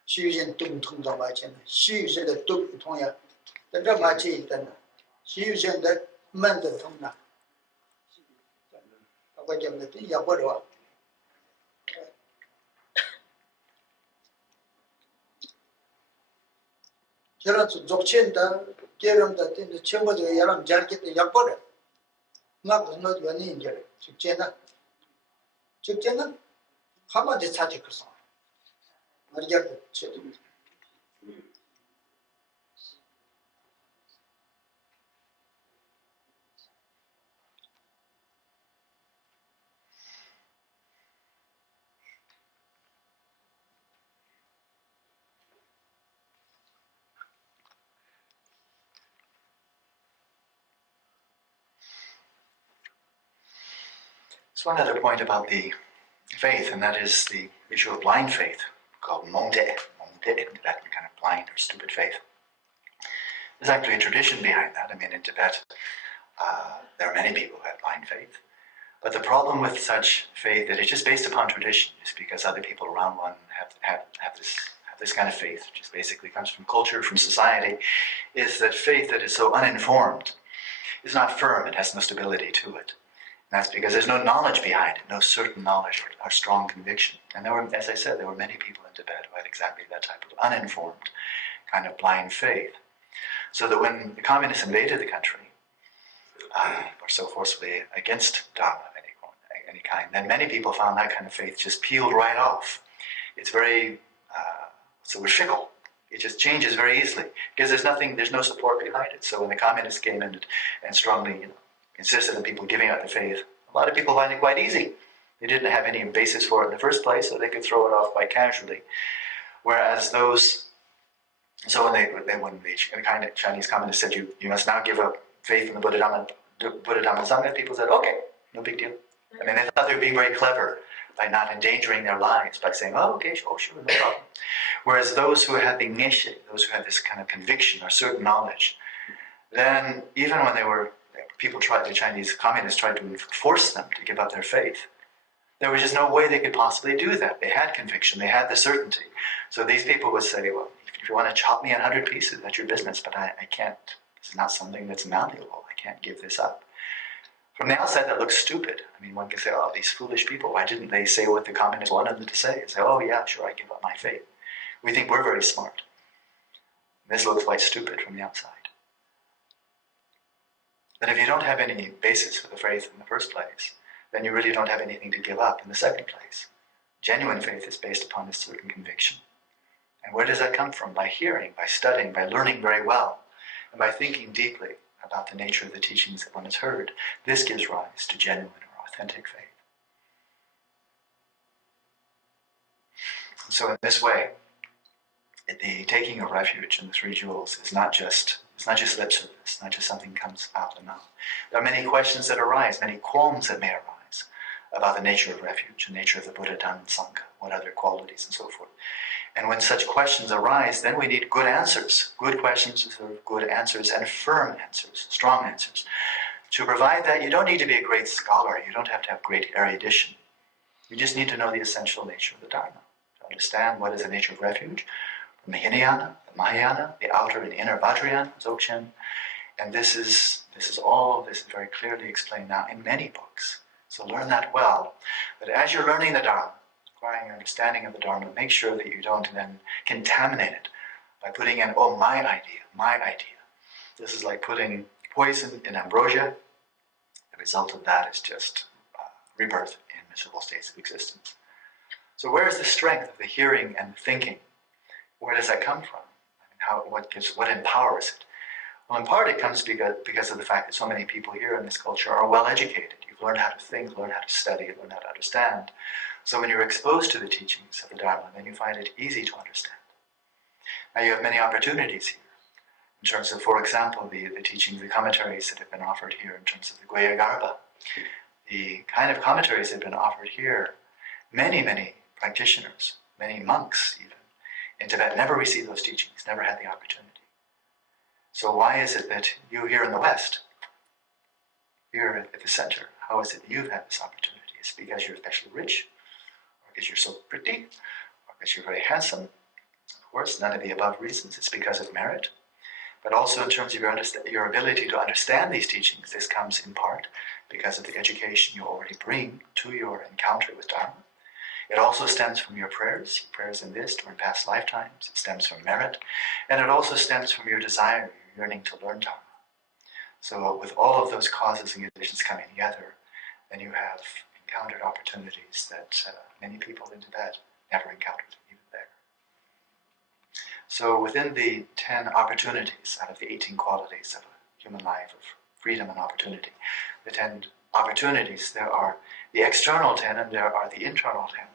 She is in Tung Tung the Machin, she is in the Tung Tonya, the Dramachi, then she is in the Mandatuna. Tapa jabnatin, Yaborwa. Gerard Dzogchen, the Geram that in the chamber of the Yaram jacket, the Yapore. Not your ninja, Chicena. Chicena? How much is Hatikos? Maria. So one other point about the faith, and that is the issue of blind faith, called mongde in Tibetan, kind of blind or stupid faith. There's actually a tradition behind that. I mean, in Tibet, there are many people who have blind faith. But the problem with such faith that it's just based upon tradition, just because other people around one have this kind of faith, which is basically comes from culture, from society, is that faith that is so uninformed is not firm, it has no stability to it. And that's because there's no knowledge behind it, no certain knowledge or strong conviction. And there were, as I said, there were many people in Tibet who had exactly that type of uninformed kind of blind faith. So that when the communists invaded the country, were so forcefully against Dharma of any kind, then many people found that kind of faith just peeled right off. It's very, so fickle. It just changes very easily because there's no support behind it. So when the communists came in and strongly insisted on people giving up their faith, a lot of people find it quite easy. They didn't have any basis for it in the first place, so they could throw it off quite casually. Whereas when the kind of Chinese communists said, you must now give up faith in the Buddha Dhamma Sangha, people said, okay, no big deal. I mean, they thought they were being very clever by not endangering their lives, by saying, oh, okay, sure, no problem. Whereas those who had the ngeshe, those who had this kind of conviction or certain knowledge, then even when the Chinese communists tried to force them to give up their faith, there was just no way they could possibly do that. They had conviction, they had the certainty. So these people would say, well, if you want to chop me in 100 pieces, that's your business, but I can't. This is not something that's malleable. I can't give this up. From the outside, that looks stupid. I mean, one can say, oh, these foolish people, why didn't they say what the communists wanted them to say? Say, oh, yeah, sure, I give up my faith. We think we're very smart. This looks quite stupid from the outside. But if you don't have any basis for the faith in the first place, then you really don't have anything to give up in the second place. Genuine faith is based upon a certain conviction. And where does that come from? By hearing, by studying, by learning very well, and by thinking deeply about the nature of the teachings that one has heard. This gives rise to genuine or authentic faith. So in this way, the taking of refuge in the Three Jewels is not just It's not just lip service, it's not just something comes out of the mouth. There are many questions that arise, many qualms that may arise about the nature of refuge, the nature of the Buddha, Dhamma, and Sangha, what are their qualities, and so forth. And when such questions arise, then we need good answers. Good questions deserve good answers and firm answers, strong answers. To provide that, you don't need to be a great scholar. You don't have to have great erudition. You just need to know the essential nature of the Dharma. To understand what is the nature of refuge, from the Hinayana, the Mahayana, the outer and inner Vajrayana, Dzogchen. And this is very clearly explained now in many books. So learn that well. But as you're learning the Dharma, acquiring your understanding of the Dharma, make sure that you don't then contaminate it by putting in, oh, my idea, my idea. This is like putting poison in ambrosia. The result of that is just rebirth in miserable states of existence. So where is the strength of the hearing and the thinking? Where does that come from? I mean, what empowers it? Well, in part it comes because of the fact that so many people here in this culture are well educated. You've learned how to think, learned how to study, learned how to understand. So when you're exposed to the teachings of the Dharma, then you find it easy to understand. Now you have many opportunities here. In terms of, for example, the teachings, the commentaries that have been offered here in terms of the Guhyagarbha. The kind of commentaries that have been offered here, many practitioners, many monks even, in Tibet never received those teachings, never had the opportunity. So why is it that you here in the West, here at the center, how is it that you've had this opportunity? Is it because you're especially rich? Or because you're so pretty? Or because you're very handsome? Of course, none of the above reasons. It's because of merit. But also in terms of your ability to understand these teachings, this comes in part because of the education you already bring to your encounter with Dharma. It also stems from your prayers in this during past lifetimes. It stems from merit. And it also stems from your desire, your yearning to learn Dharma. So with all of those causes and conditions coming together, then you have encountered opportunities that many people in Tibet never encountered even there. So within the 10 opportunities out of the 18 qualities of a human life, of freedom and opportunity, the 10 opportunities, there are the external 10 and there are the internal 10,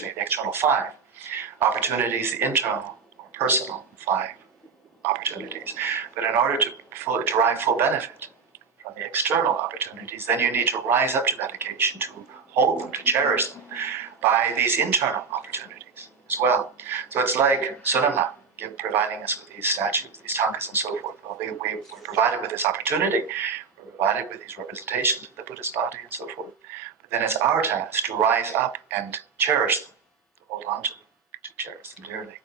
the external 5 opportunities, the internal or personal 5 opportunities. But in order to derive full benefit from the external opportunities, then you need to rise up to that occasion, to hold them, to cherish them by these internal opportunities as well. So it's like Sunamla providing us with these statues, these tankas and so forth. Well, we're provided with this opportunity, we're provided with these representations of the Buddha's body and so forth. But then it's our task to rise up and cherish them, to hold on to them, to cherish them dearly.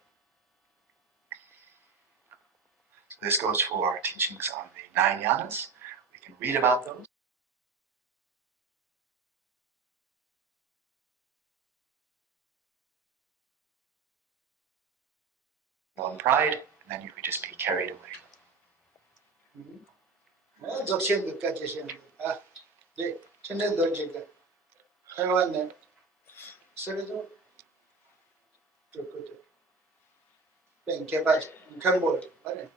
So this goes for our teachings on the 9 yanas. We can read about those. On pride, and then you could just be carried away. Dzogchen 끝까지 시행합니다. 네, 천년도 지금 해왔네. 그래도 그것도 뱅개발 간볼 말해.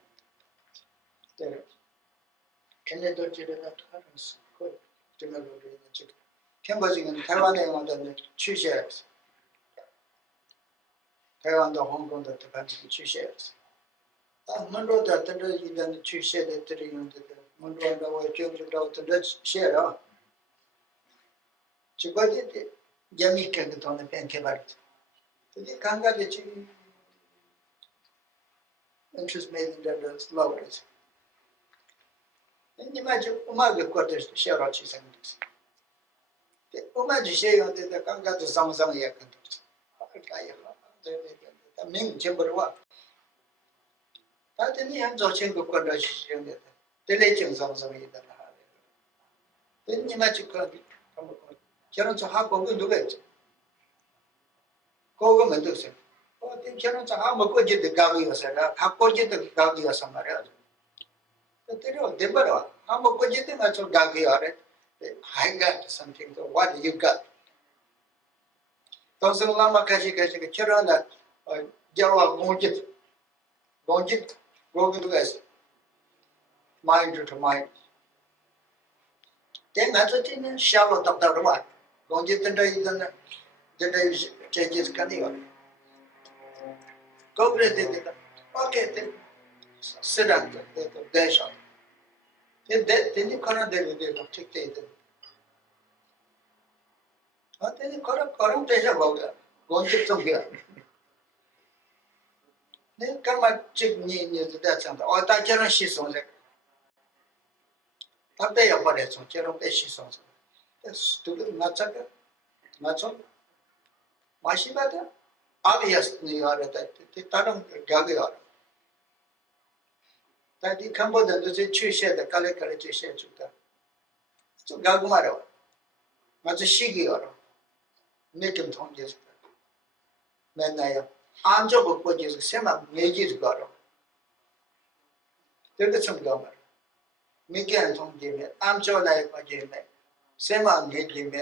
네. 천년도 지르다 하면서 그 정말로 지금 캠보지는台湾에 오던 취재했어.台湾도 홍콩도 반드시 취재했어. Ngöndro tanda idan chushe de triun de Ngöndro da wa chöngro da tanda shera. Chigode de yamike de tanda penke barit. Tadi kanga de chi interest made in the lowers. And imagine umaga quarters shera chi sangus. The umaga shera de kanga de samsam yakantos. Akaya the ming chemberwa. 다들 한 조ችን 그 시정데 텔레증 상상이다 하래. 근니마 지금 결혼 좀 하고 그 누가 있지? 그거 만들었어요. 결혼 좀 하고 먹고 이제 가기였어요. 갖고 이제 가기였어 말이야. 그때로 대바로 한 먹고 이제 맞춰 가기하래. I got something. What you got? 동생랑만 같이 결혼한 결혼 공직 go to the mind to mind. Then I thought in shallow doctor what? Go get the changes can you go read it. Okay, then sit and dash on. Then you can't do it. Then you can't dash about it. Go to some here. Then come at chick knee to that center. Or that general she's on it. Not day about it, so general she's on it. That's stupid, not sucker. Not so. Why she better? Obviously, you are at that. They don't gather. That you come with the two shed, the color shed to that. So Gagumaro. Not a shiggy or make him tongue just. Menaya. Anjo book is the same as Majis Goro. There is some gummer. Make and tongue give it. Amjo like my game. Same as Majim.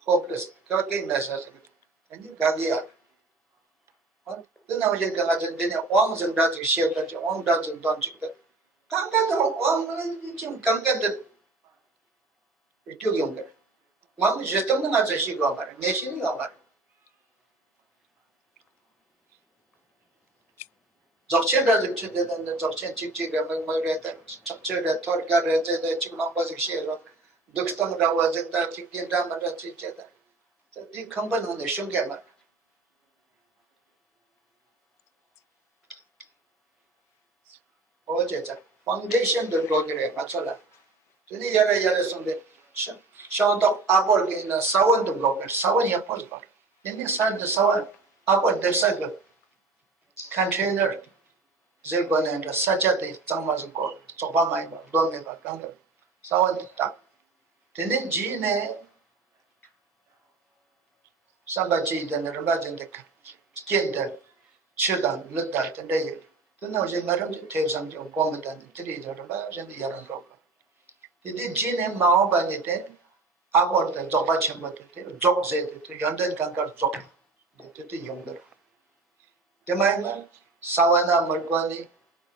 Hopeless. Talking message. And you got the other. Then I was a garden dinner, arms and does share that your own doesn't don't you? Can't get the arm, can't get the two younger. One is just a as a she got married, nation got married. Dzogchen doesn't cheat than the Dzogchen chick, my red, structure that thought got the chicken was a share of Duxton was it that you get down at each other. The company on the sugar. Foundation the program, that's all. To the Yara Sunday, shout up upward in a sound the broker, sound your postbar. Then you send the sound upward the cycle. Container, Zirgon and such a day, some was called, Sobama, don't ever come. Sound the top. Then in Gene, somebody then imagine the skin there, children, looked at the day. Then I was a matter to tell some comment and the trees or about and the Yaran broker. Did Jin and Mao by the day, I want the Zobachim, but the Zog said to Yonder Kankar Zog, to the younger. The Mima, Savana Margoni,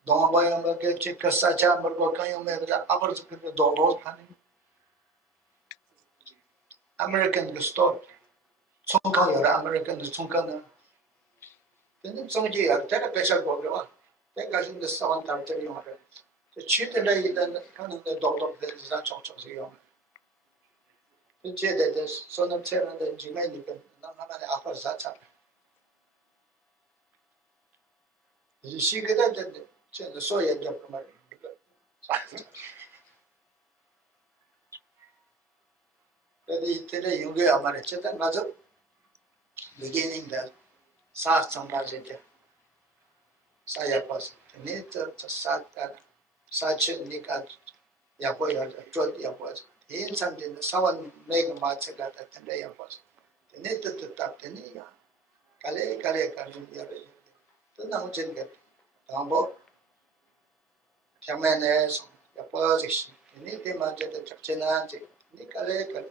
Domboya Margachi, Kasacha Margokayo, the others with the Dobos coming. American store. Sonka, your American Sonkana. Then some year, take a special program. Take us in the sound after you are. The cheat the day then kind of the dog of the Zanch of the young. The jet that is son of Terra and the Jimmy, not many upper Zata. You see, get that the soy and your command. Today you get a marriage and Mazo beginning the Sas and Mazita. Sayapos, the nature to Sat such a Nika Yapoya, Trot Yapos. In something, someone make a match at the day Yapos. The nature to tap the Nia. Kale, the Namuchin get Tambo, Tamanes, Yapos, the native magic, the Chachinanti, Nicale,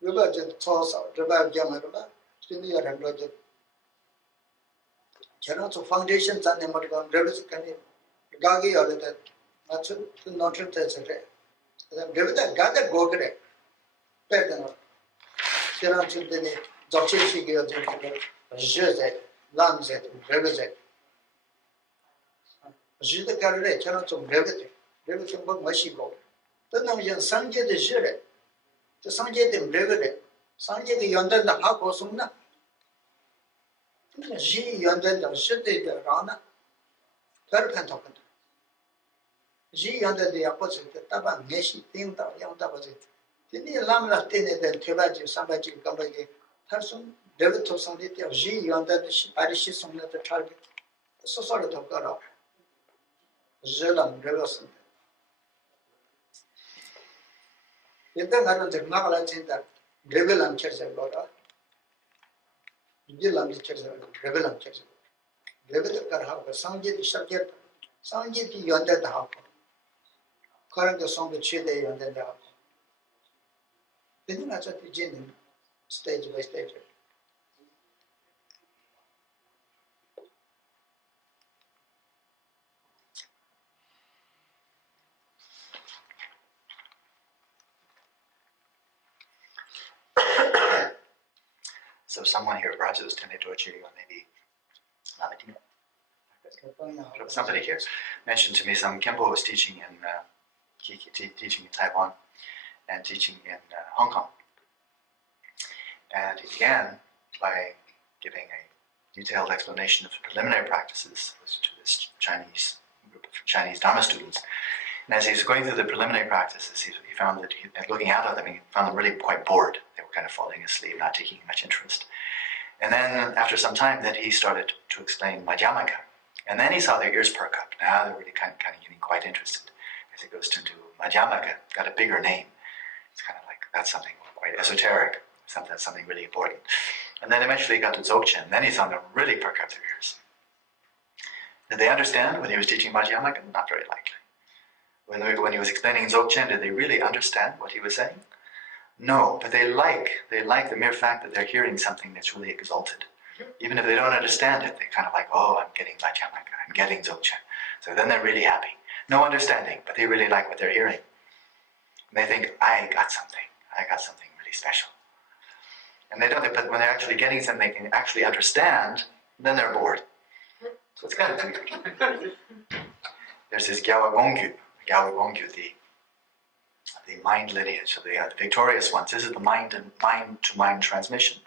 River toss out, revive Yamaraba, Senior and Roger. Cannot foundations and the Morgan Rivers can Gagi or that. Not to Notre Dame. The gather go correct. Better. Cannot to the Dzogchen girls in Jose, Lanzet, Revizet. Zita Carre cannot to brevity. Brevity book Mashigo. Then I'm young Sanje the Jure. The Sanje the brevity. Sanje the Yonder the Hakosuna. G Yonder the Shite the Rana. Third Pentokan. G under the opposite, the Taban Neshi thing that young opposite. Did the Lamla Tene then Tevaji, somebody come again? Person, David to some detail, G under the Parishis on the target. So sorry to go up. Zelam Reverson. If then I don't take knowledge in that, Revel and Church got up. Gilam the Church, Revel and Church. Revel the Karhaka, Sanjit the subject, Sanjit yonder the house. Current the song the Chile and then the house. Then that's at the beginning, stage by stage. So someone here, perhaps it was Tenetochi or maybe Lamadina, Somebody here mentioned to me some Kempo was teaching in teaching in Taiwan and teaching in Hong Kong. And he began by giving a detailed explanation of the preliminary practices to this Chinese group of Chinese Dharma students. And as he was going through the preliminary practices, he found that, looking out at them, he found them really quite bored. They were kind of falling asleep, not taking much interest. And then, after some time, then he started to explain Madhyamaka. And then he saw their ears perk up. Now they're really kind of getting quite interested. As he goes to do Madhyamaka, got a bigger name. It's kind of like, that's something quite esoteric, something really important. And then eventually he got to Dzogchen. Then he saw them really perk up their ears. Did they understand when he was teaching Madhyamaka? Not very likely. When he was explaining Dzogchen, did they really understand what he was saying? No, but they like the mere fact that they're hearing something that's really exalted. Even if they don't understand it, they're kind of like, oh, I'm getting Vajrayana, I'm getting Dzogchen. So then they're really happy. No understanding, but they really like what they're hearing. And they think, I got something really special. And they don't, but when they're actually getting something they can actually understand, then they're bored. So it's kind of weird. There's this Gyawa Gongyu, the mind lineage, so the victorious ones. This is the mind-to-mind transmission.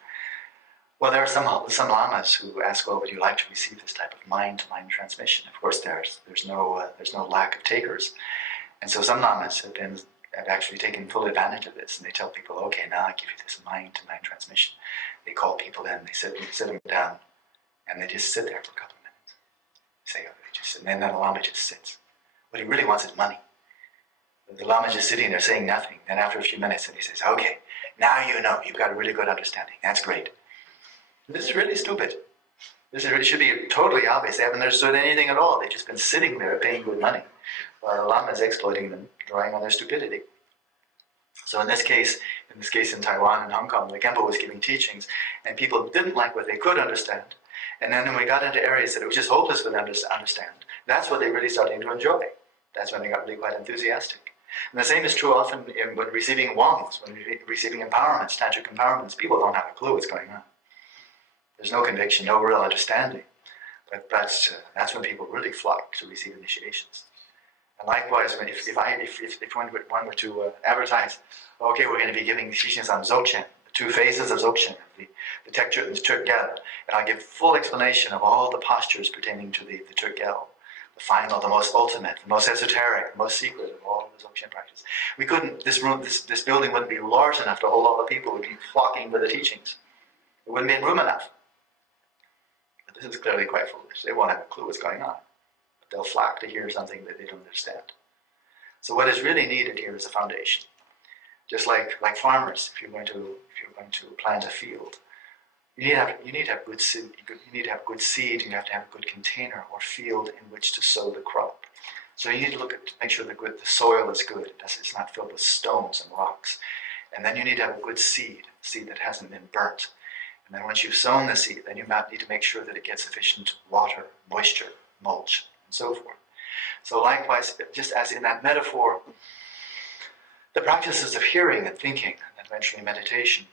Well, there are some lamas who ask, "Well, would you like to receive this type of mind-to-mind transmission?" Of course, there's no lack of takers, and so some lamas have actually taken full advantage of this, and they tell people, "Okay, now I give you this mind-to-mind transmission." They call people in, they sit them down, and they just sit there for a couple of minutes. They say, "Okay," just sit, and then the lama just sits. What he really wants is money. The lama is just sitting there saying nothing. Then after a few minutes, and he says, "Okay, now you know. You've got a really good understanding. That's great." This is really stupid. It should be totally obvious. They haven't understood anything at all. They've just been sitting there paying good money, while the lama is exploiting them, drawing on their stupidity. So in this case in Taiwan and Hong Kong, the Kempo was giving teachings, and people didn't like what they could understand. And then when we got into areas that it was just hopeless for them to understand, that's what they really started to enjoy. That's when they got really quite enthusiastic. And the same is true often when receiving wangs, when receiving empowerments, tantric empowerments. People don't have a clue what's going on. There's no conviction, no real understanding. But that's when people really flock to receive initiations. And likewise, if one were to advertise, okay, we're going to be giving teachings on Dzogchen, the two phases of Dzogchen, the Tekchut and the Turgyal, and I'll give full explanation of all the postures pertaining to the Turgyal, the final, the most ultimate, the most esoteric, the most secret of all the Dzogchen practice. We couldn't. This building wouldn't be large enough to hold all the people who would be flocking for the teachings. There wouldn't be room enough. But this is clearly quite foolish. They won't have a clue what's going on. But they'll flock to hear something that they don't understand. So what is really needed here is a foundation. Just like farmers, if you're going to plant a field, you need to have good seed. You need to have good seed. You have to have a good container or field in which to sow the crop. So you need to make sure the soil is good. It's not filled with stones and rocks. And then you need to have a good seed that hasn't been burnt. And then once you've sown the seed, then you need to make sure that it gets sufficient water, moisture, mulch, and so forth. So likewise, just as in that metaphor, the practices of hearing and thinking, and eventually meditation,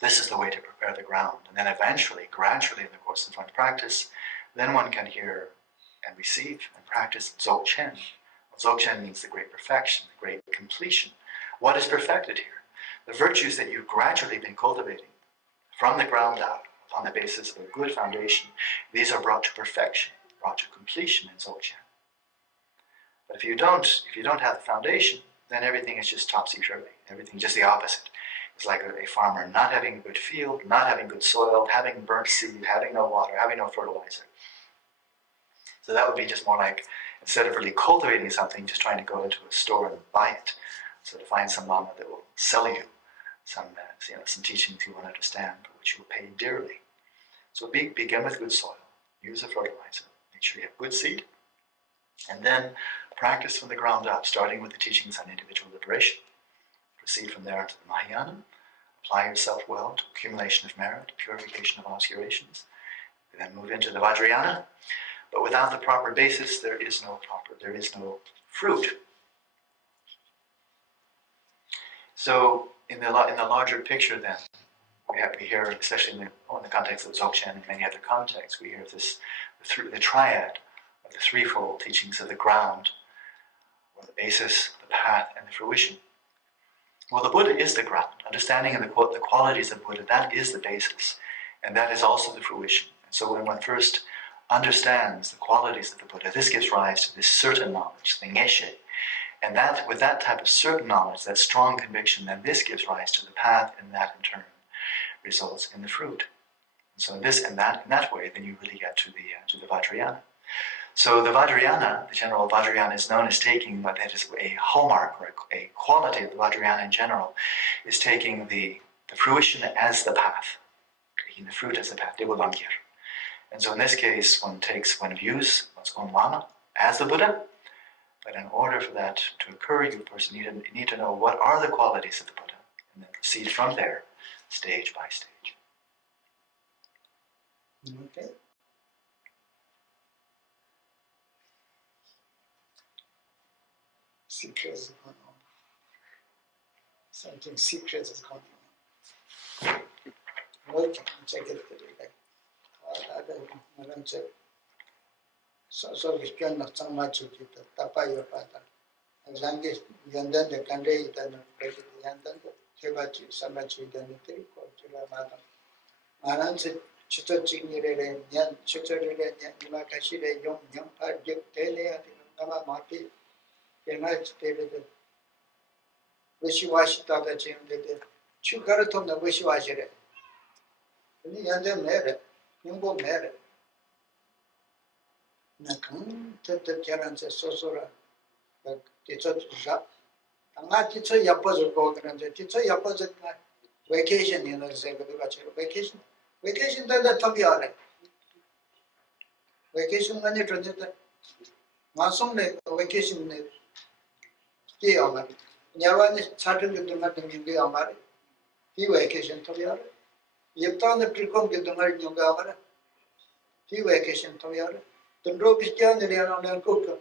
this is the way to prepare the ground. And then eventually, gradually in the course of one practice, then one can hear and receive and practice Dzogchen. Dzogchen means the great perfection, the great completion. What is perfected here? The virtues that you've gradually been cultivating from the ground up, upon the basis of a good foundation, these are brought to perfection, brought to completion in Dzogchen. But if you don't have the foundation, then everything is just topsy-turvy. Everything's just the opposite. It's like a farmer not having a good field, not having good soil, having burnt seed, having no water, having no fertilizer. So that would be just more like, instead of really cultivating something, just trying to go into a store and buy it. So to find some lama that will sell you some teachings you won't understand, but which you will pay dearly. So begin with good soil, use a fertilizer, make sure you have good seed, and then practice from the ground up, starting with the teachings on individual liberation. Proceed from there to the Mahayana, apply yourself well to accumulation of merit, purification of obscurations, and then move into the Vajrayana. But without the proper basis, there is no fruit. So in the larger picture then, we hear, especially in the context of Dzogchen and many other contexts, we hear this the triad of the threefold teachings of the ground, or the basis, the path, and the fruition. Well, the Buddha is the ground. Understanding of the qualities of Buddha, that is the basis, and that is also the fruition. And so when one first understands the qualities of the Buddha, this gives rise to this certain knowledge, the Ngeshe. And that, with that type of certain knowledge, that strong conviction, then this gives rise to the path, and that in turn results in the fruit. And so in that way, then you really get to the Vajrayana. So the Vajrayana, the general Vajrayana, is known as taking what that is a hallmark or a quality of the Vajrayana in general, is taking the fruition as the path, taking the fruit as the path, Devulangir. And so in this case, one views one's own Lama as the Buddha, but in order for that to occur, you first need to know what are the qualities of the Buddha, and then proceed from there, stage by stage. Okay. Secrets is going on. Something secrets is going on. Okay, check it today. I don't check. So we can not so much of it. Tapa your father. As long as Yandan the country, then President Yandan, Chibachi, Samachi, then the Tiri, or Chila Madam. Maransi, Chitoching, Yan, Chitori, Yamakashi, young part, Tele, Nama Mati, United States, Wishy-washy thought that Jim did it. Chukaratum, the wishy-washy. Yandan married, Yumbo married. Nakam, the Jaran's Sosora, but it's a shop. I'm not teacher Yapos go and the teacher Yapos vacation, say, vacation. Vacation does that to be all right. Vacation when you transit. Masum vacation stay on it. Yavan is started with the matter in the Amari. He vacation to be all right. You've done the precom with the American Yoga. He vacation to be all right. The rope is down the around and cook.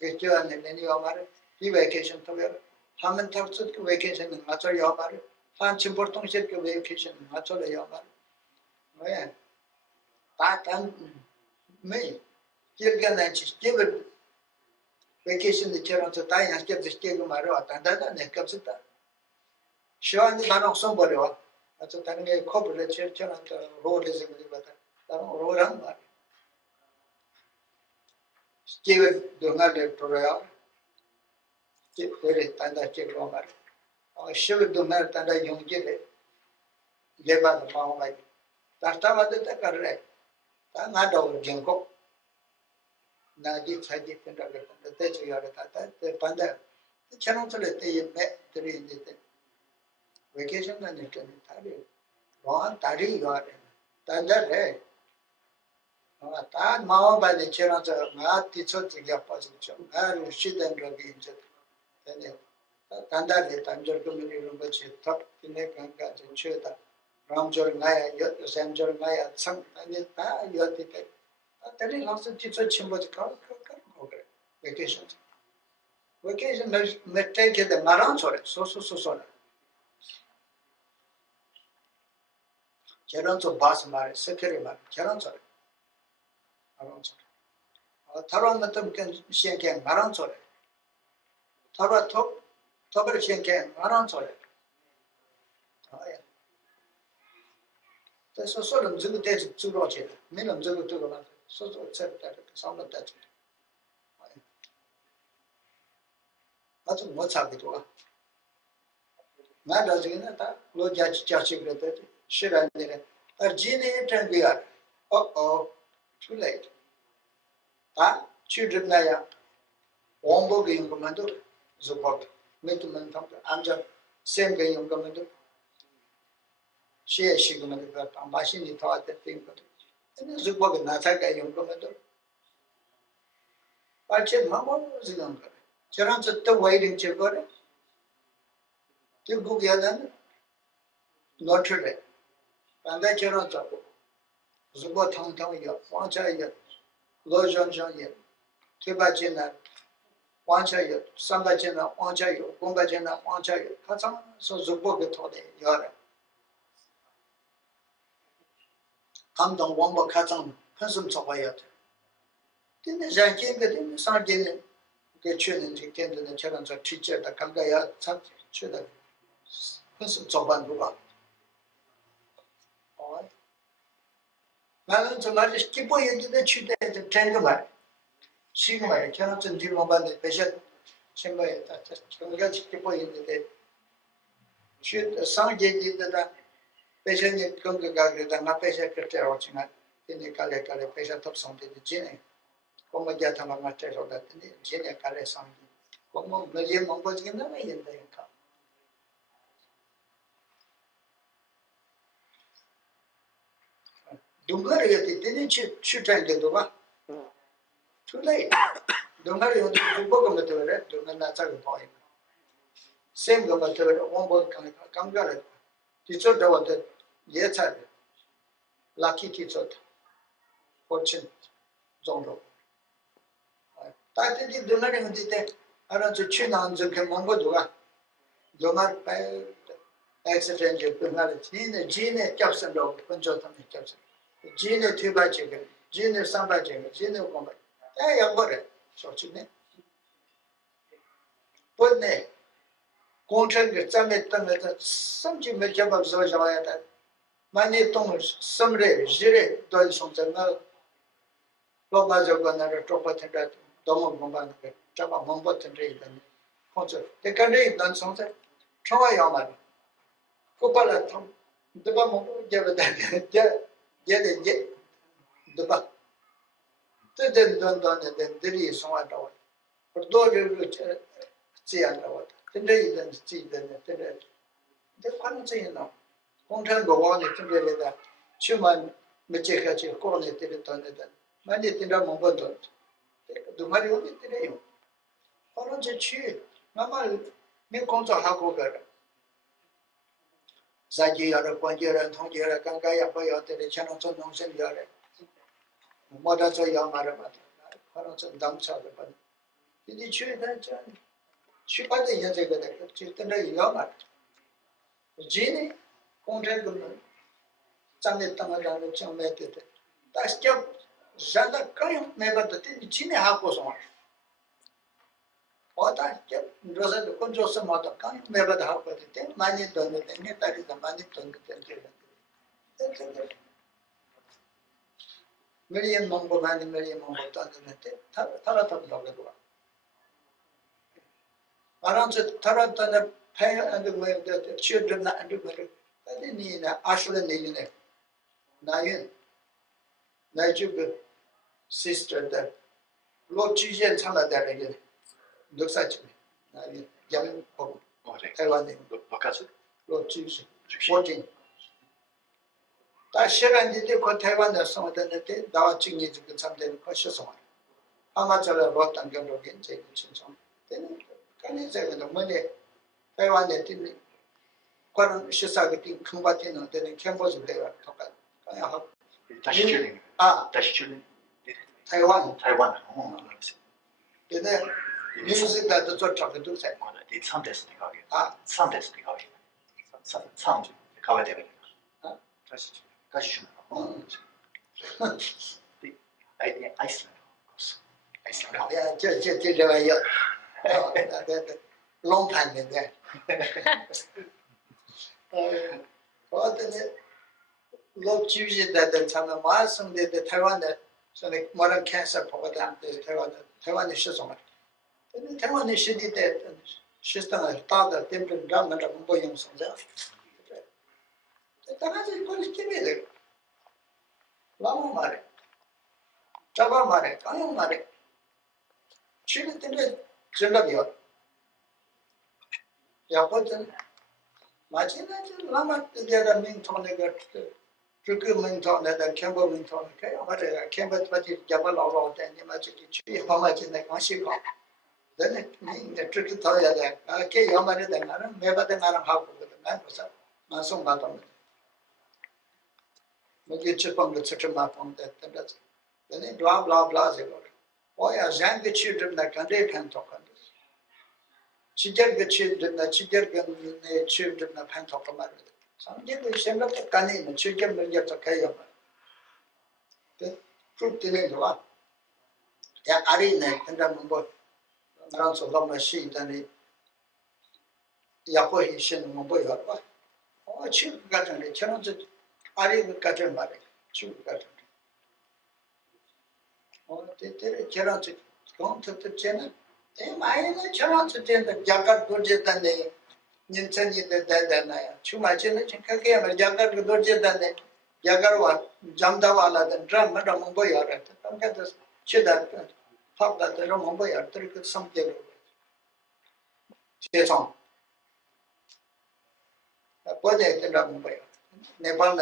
Get you and then you are he vacation to wear. Haman talks to vacation in Matter Yamari. Fancy important ship vacation in Matter Yamari. Well, that and me. You're gonna give it vacation the chair on the time and get the stable Maro and that comes it. Show and the man of somebody. That's a time a corporate church on the road is a better. Road on. Steven Donald Torreal, very tanda check Romer. I should do melt and I young give it. Gave up the pound like that. Time at the correct. I'm not over Jinko. Nadi Sadi and the Tetu Yarata, the Panda. The channel to let they met 3 in the vacation and it can be Ron Tari got in. Tanda Ray. That Mao by the channel to Mat teacher to get positive. I shit and drug injured. Then Tanda, the Tanjor Community Rinpoche, top in the Ganga and Cheta, Ramjor Maya, Samjor Maya, some and it, you are the that is also teacher Chimbo vacations. Vacation may take the Maran or so. Charonso Bass Mari, Secretary Mari, Charonso. Taromatum can shank Maranso. Tarato, Tober shank Maranso. There's a sort of Zulutage to Roger, Minum Zulu to the so accept that sound of that. That's what's happening to her. Not as in that, low judge related, should I did it. A genie and we are. Too late. Children Naya, Wombo Game Commando, Zubot, Mituman, Anja, same game commando. She commanded that machine thought that thing. And Zubot Nataka young commando. But said, Mamma was younger. Charan said, the waiting children. To go together, not today. And that Charan said, Zubot Tong Tong, one child. Lojan Jan, Tibajina, Wanchayo, Sambajina, Wanchayo, Gumbajina, Wanchayo, Katam, so Zuboga told Yara. 감동 원보 가정 한숨 쳐봐야 돼. 근데 자기가 상견은 그 주는 지견는 저런 저 뒤져다 감가야 참 주다. 한숨 쳐봐 누가. 나는 정말 기뻐했는데 주대에 된거 말. 지금 말 저는 좀 뒤로 봤는데 배셔 생각했다. 정말 기뻐했는데 주 상견이다. 배셔니 건강가 그러다 나 배셔 그때 오지만 근데 갈래 배셔 탑성되지 지네. como ya estamos más terrorados, tiene cara de sangre. Como me llevo un poco de nada y en el campo. Dungar ya tiene chutan de doba. Too late. Dungar ya tiene poco me tuve, dungar na sabe poi. Same go me tuve, one board kangar. Ticho da what ye cha. Lucky ticho. Fortune Ngöndro. ताकि दुनिया में दिते अरे जो चीन जो के मंगो दुआ जोमार पे एक्सीडेंट जो दुनिया में जीने कैप्शन लोग पंचों में कैप्शन जीने थीबा चेगे जीने सांबा चेगे जीने कोम ए यंबरे सोचने पने कॉन्ट्रैक्ट के समय तक में समझी में जब अब जो जाया था माने तो समरे जिरे तो समझना लोग बाजू को ना टोपा थे Dharma Gomban, Java Mombo Tendri, and Poncho. The country done something. Try your man. Copala Tom, the Bamo, get the buck. Then done, then there is so much. But though you see underwater, the day then see them. The fun thing now. Content go on it to get that. Chuman, Michikachi, Cornet, the Many things are Mombo. तुम्हारी होती नहीं हो और उनसे छीन मामा मैं कौन सा हाक होगा साजी यार पंजे यार थोंजे यार कंगा या कोई होते हैं चैनल तो नौसे यार मॉडल तो यार मारे मत और उनसे दम चालू बन यदि छीन ना चान छीन पाते हैं जैसे कहते हैं छीन तो यार मार जीने कॉन्ट्रैक्ट में चांदे तंगा चांदे देते ताकि क्या ज़्यादा कहीं मैं बताते हैं जीने हाथ को समझ पता है क्या रोज़ा तो कौन जो समाता कहीं मैं बता हाथ को देते हैं मानी दोनों देंगे ताकि मानी दोनों देंगे मेरी ये मंगो तो देते थारा तब लगे हुआ आराम से थारा तने पैर अंदर में देते children ना अंदर में ताकि नहीं ना आशुले नहीं ने ना ये sister that Lord Jesus 참아 되게 늑사지 아니 양 보고台湾에 뭐까지? Lord Jesus 14 다 시간인데 그台湾에 성화되는데 나와 증이 그 참되는 것이서 아마 저를 어떤 경우로 굉장히 신청 되는 간에 제가 너무네台湾에 있는 그런 시사가 된 큰바티는 되는 캠퍼스 내가 똑같아 그냥 다시 줄링 다시 줄링 Taiwan. 근데 뮤직도 좀 잡도 돼. 이 선대스니까 거기. 선대스니까 거기. 선 가야 되는 거. 다시 주는 거. 아이슬란드. 야, 저거요. long time in there. 어떤데 Lord Jesus that 참 말씀데台湾에 So the modern cancer program is Taiwan is so much. Taiwan is shitty that system has thought that different government of Boyum Sonja. The Tanasi police give it. Lama Mare. Java Mare, Kayam Mare. She did the Jindavio. Yapotan. Machina Lama, the other mean Tonaga. Procurement that Campbell went on, Campbell, but it Jabal over and you might see how much in the Mashiko. Then it means the tricky toy that okay, you're married than Madam, never the Madam Hawk with the man was up. Mason Madam. We get chip on the chicken map on that. Then it blah blah blah. Why are Zanga children that can they can talk on this? She get the children that she get the children that can talk about it. Some people send up the canning and children will get a kayama. fruit dealing the one. Yeah, I didn't and I'm also love my sheet and it Yapo Shin Mumbai. Oh, Chu got on the channel. I didn't got him back. Chu got it. Oh, they did a channel to go to the channel. They might channel to the Jagat budget and the Ninsen in the dead and I. Chu my channel, Kaka, Jagat budget and the Jagarwa, Jamdawala, the drum, Madame Mumbai. Don't get this. She that pop that the Mumbai are three something. Yes, on. What they did up Mumbai. Nepal,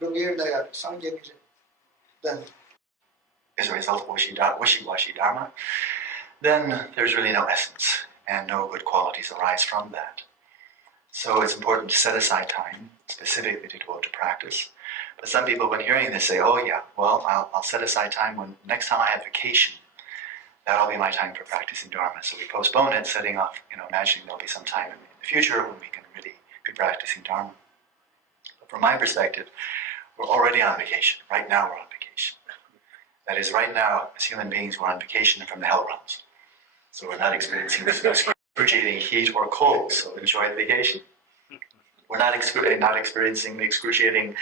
Dugir, something. Then. As a result of wishy-washy Dharma, then there's really no essence and no good qualities arise from that. So it's important to set aside time specifically to devote to practice. But some people, when hearing this, say, oh yeah, well, I'll set aside time when next time I have vacation. That'll be my time for practicing Dharma. So we postpone it, setting off, imagining there'll be some time in the future when we can really be practicing Dharma. But from my perspective, we're already on vacation. Right now we're on vacation. That is, right now, as human beings, we're on vacation from the hell realms. So we're not experiencing excruciating heat or cold, so enjoy the vacation. We're not experiencing the excruciating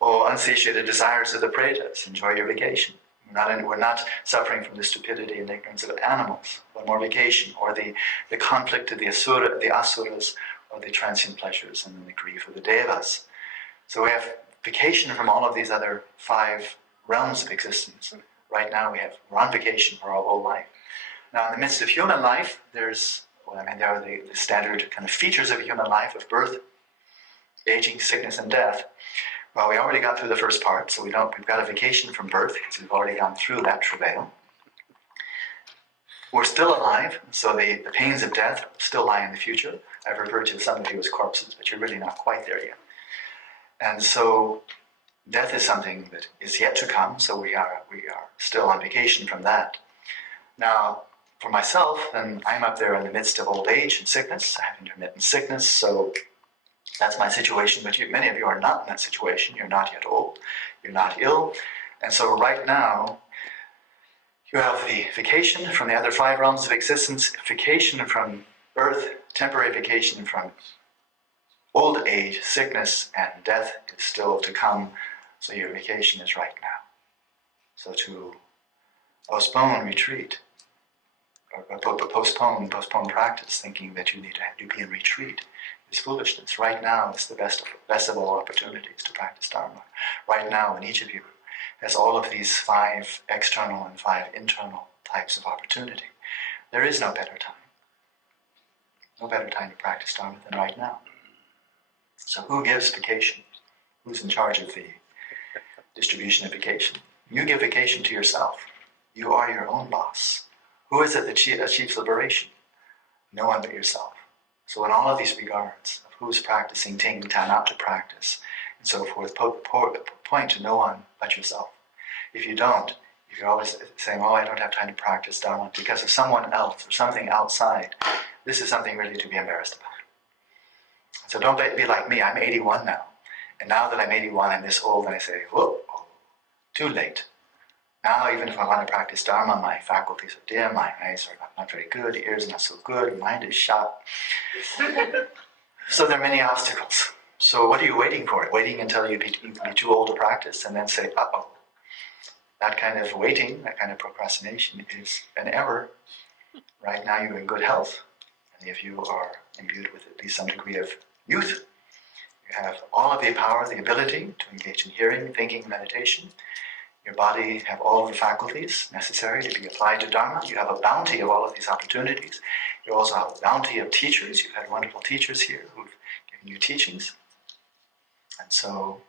or unsatiated desires of the pretas. Enjoy your vacation. We're not suffering from the stupidity and ignorance of animals. One more vacation, or the conflict of the asuras, or the transient pleasures, and then the grief of the devas. So we have vacation from all of these other 5 realms of existence. Right now we're on vacation for our whole life. Now in the midst of human life, there are the standard kind of features of human life of birth, aging, sickness, and death. Well, we already got through the first part, so we've got a vacation from birth, because we've already gone through that travail. We're still alive, so the pains of death still lie in the future. I've referred to some of you as corpses, but you're really not quite there yet. And so death is something that is yet to come, so we are still on vacation from that. Now, for myself, then I'm up there in the midst of old age and sickness. I have intermittent sickness, so that's my situation. But many of you are not in that situation. You're not yet old. You're not ill. And so right now, you have the vacation from the other 5 realms of existence, vacation from birth, temporary vacation from old age, sickness, and death is still to come. So your vacation is right now. So to postpone retreat, or postpone practice, thinking that you need to be in retreat, is foolishness. Right now is the best of all opportunities to practice Dharma. Right now, when each of you has all of these 5 external and 5 internal types of opportunity, there is no better time. No better time to practice Dharma than right now. So who gives vacation? Who's in charge of the distribution of vacation? You give vacation to yourself. You are your own boss. Who is it that achieves liberation? No one but yourself. So in all of these regards, of who's practicing, taking time out to practice, and so forth, point to no one but yourself. If you don't, if you're always saying, oh, I don't have time to practice Dharma because of someone else or something outside, this is something really to be embarrassed about. So don't be like me. I'm 81 now. And now that I'm 81, I'm this old, and I say, whoa, too late. Now, even if I want to practice Dharma, my faculties are dim, my eyes are not very good, the ears are not so good, mind is shut. So there are many obstacles. So what are you waiting for? Waiting until you be too old to practice and then say, uh-oh. That kind of waiting, that kind of procrastination is an error. Right now you're in good health. And if you are imbued with at least some degree of youth, you have all of the power, the ability to engage in hearing, thinking, meditation. Your body have all of the faculties necessary to be applied to Dharma. You have a bounty of all of these opportunities. You also have a bounty of teachers. You've had wonderful teachers here who've given you teachings. And so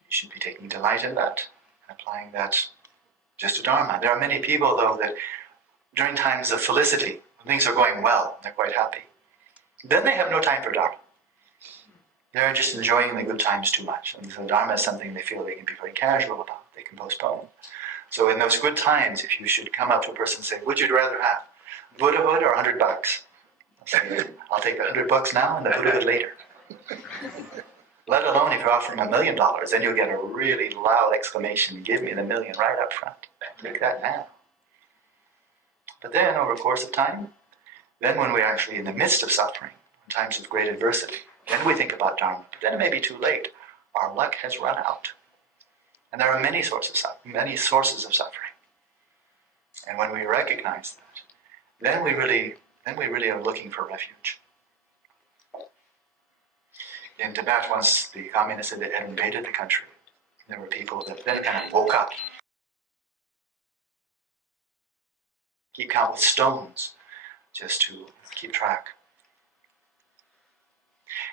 you should be taking delight in that and applying that just to Dharma. There are many people, though, that during times of felicity, when things are going well, they're quite happy, then they have no time for Dharma. They're just enjoying the good times too much. And so Dharma is something they feel they can be very casual about. They can postpone. So in those good times, if you should come up to a person and say, would you rather have Buddhahood or $100? I'll say, I'll take the $100 now and the Buddhahood later. Let alone if you're offering $1 million, then you'll get a really loud exclamation, give me the million right up front. Make that now. But then over the course of time, then when we're actually in the midst of suffering, in times of great adversity, then we think about Dharma. But then it may be too late. Our luck has run out. And there are many sources of suffering. And when we recognize that, then we really are looking for refuge. In Tibet, once the communists had invaded the country, there were people that then kind of woke up. Keep count with stones, just to keep track.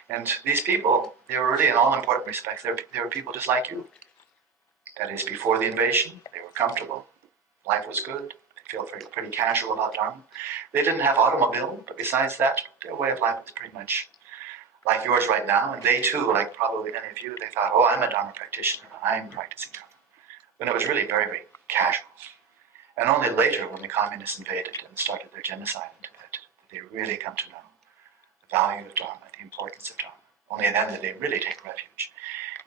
And these people, they were really in all important respects, they were people just like you. That is, before the invasion, they were comfortable, life was good, they felt pretty casual about Dharma. They didn't have automobile, but besides that, their way of life was pretty much like yours right now, and they too, like probably many of you, they thought, oh, I'm a Dharma practitioner, I'm practicing Dharma. When it was really very, very casual. And only later, when the communists invaded and started their genocide in Tibet, did they really come to know the value of Dharma, the importance of Dharma. Only then did they really take refuge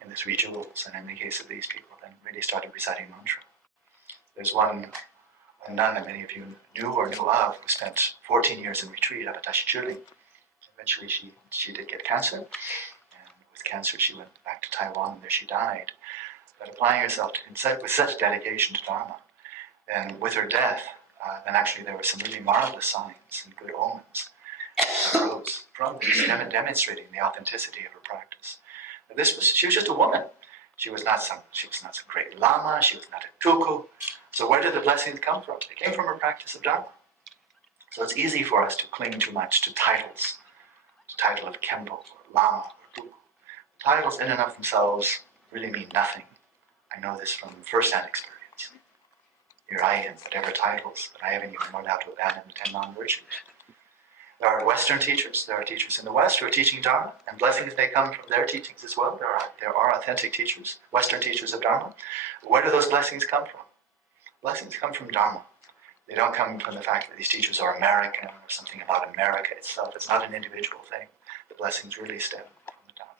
in the three jewels, and in the case of these people, then really started reciting mantra. There's a nun that many of you knew or knew of, who spent 14 years in retreat up at Tashikchuling. Eventually she did get cancer, and with cancer she went back to Taiwan, and there she died. But applying herself with such dedication to Dharma, and with her death, then actually there were some really marvelous signs and good omens that arose from this, demonstrating the authenticity of her practice. She was just a woman. She was not some great lama, she was not a tuku. So where did the blessings come from? They came from her practice of Dharma. So it's easy for us to cling too much to titles. The title of Kempo, or Lama, or Tuku. Titles in and of themselves really mean nothing. I know this from first-hand experience. Here I am, whatever titles, but I haven't even learned how to abandon the 10 non-virtues. There are Western teachers, there are teachers in the West who are teaching Dharma, and blessings may come from their teachings as well. There are authentic teachers, Western teachers of Dharma. Where do those blessings come from? Blessings come from Dharma. They don't come from the fact that these teachers are American or something about America itself. It's not an individual thing. The blessings really stem from the Dharma.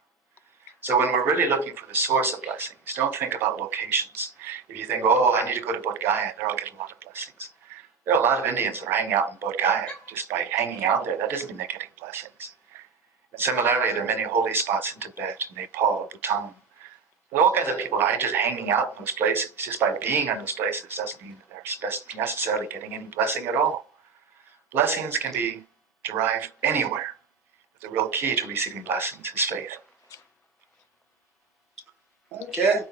So when we're really looking for the source of blessings, don't think about locations. If you think, oh, I need to go to Bodh Gaya, there I'll get a lot of blessings. There are a lot of Indians that are hanging out in Bodh Gaya. Just by hanging out there, that doesn't mean they're getting blessings. And similarly, there are many holy spots in Tibet, Nepal, Bhutan. There are all kinds of people that are just hanging out in those places. Just by being in those places doesn't mean that they're necessarily getting any blessing at all. Blessings can be derived anywhere. But the real key to receiving blessings is faith. Okay.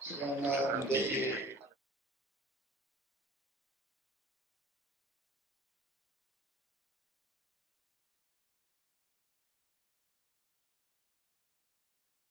So,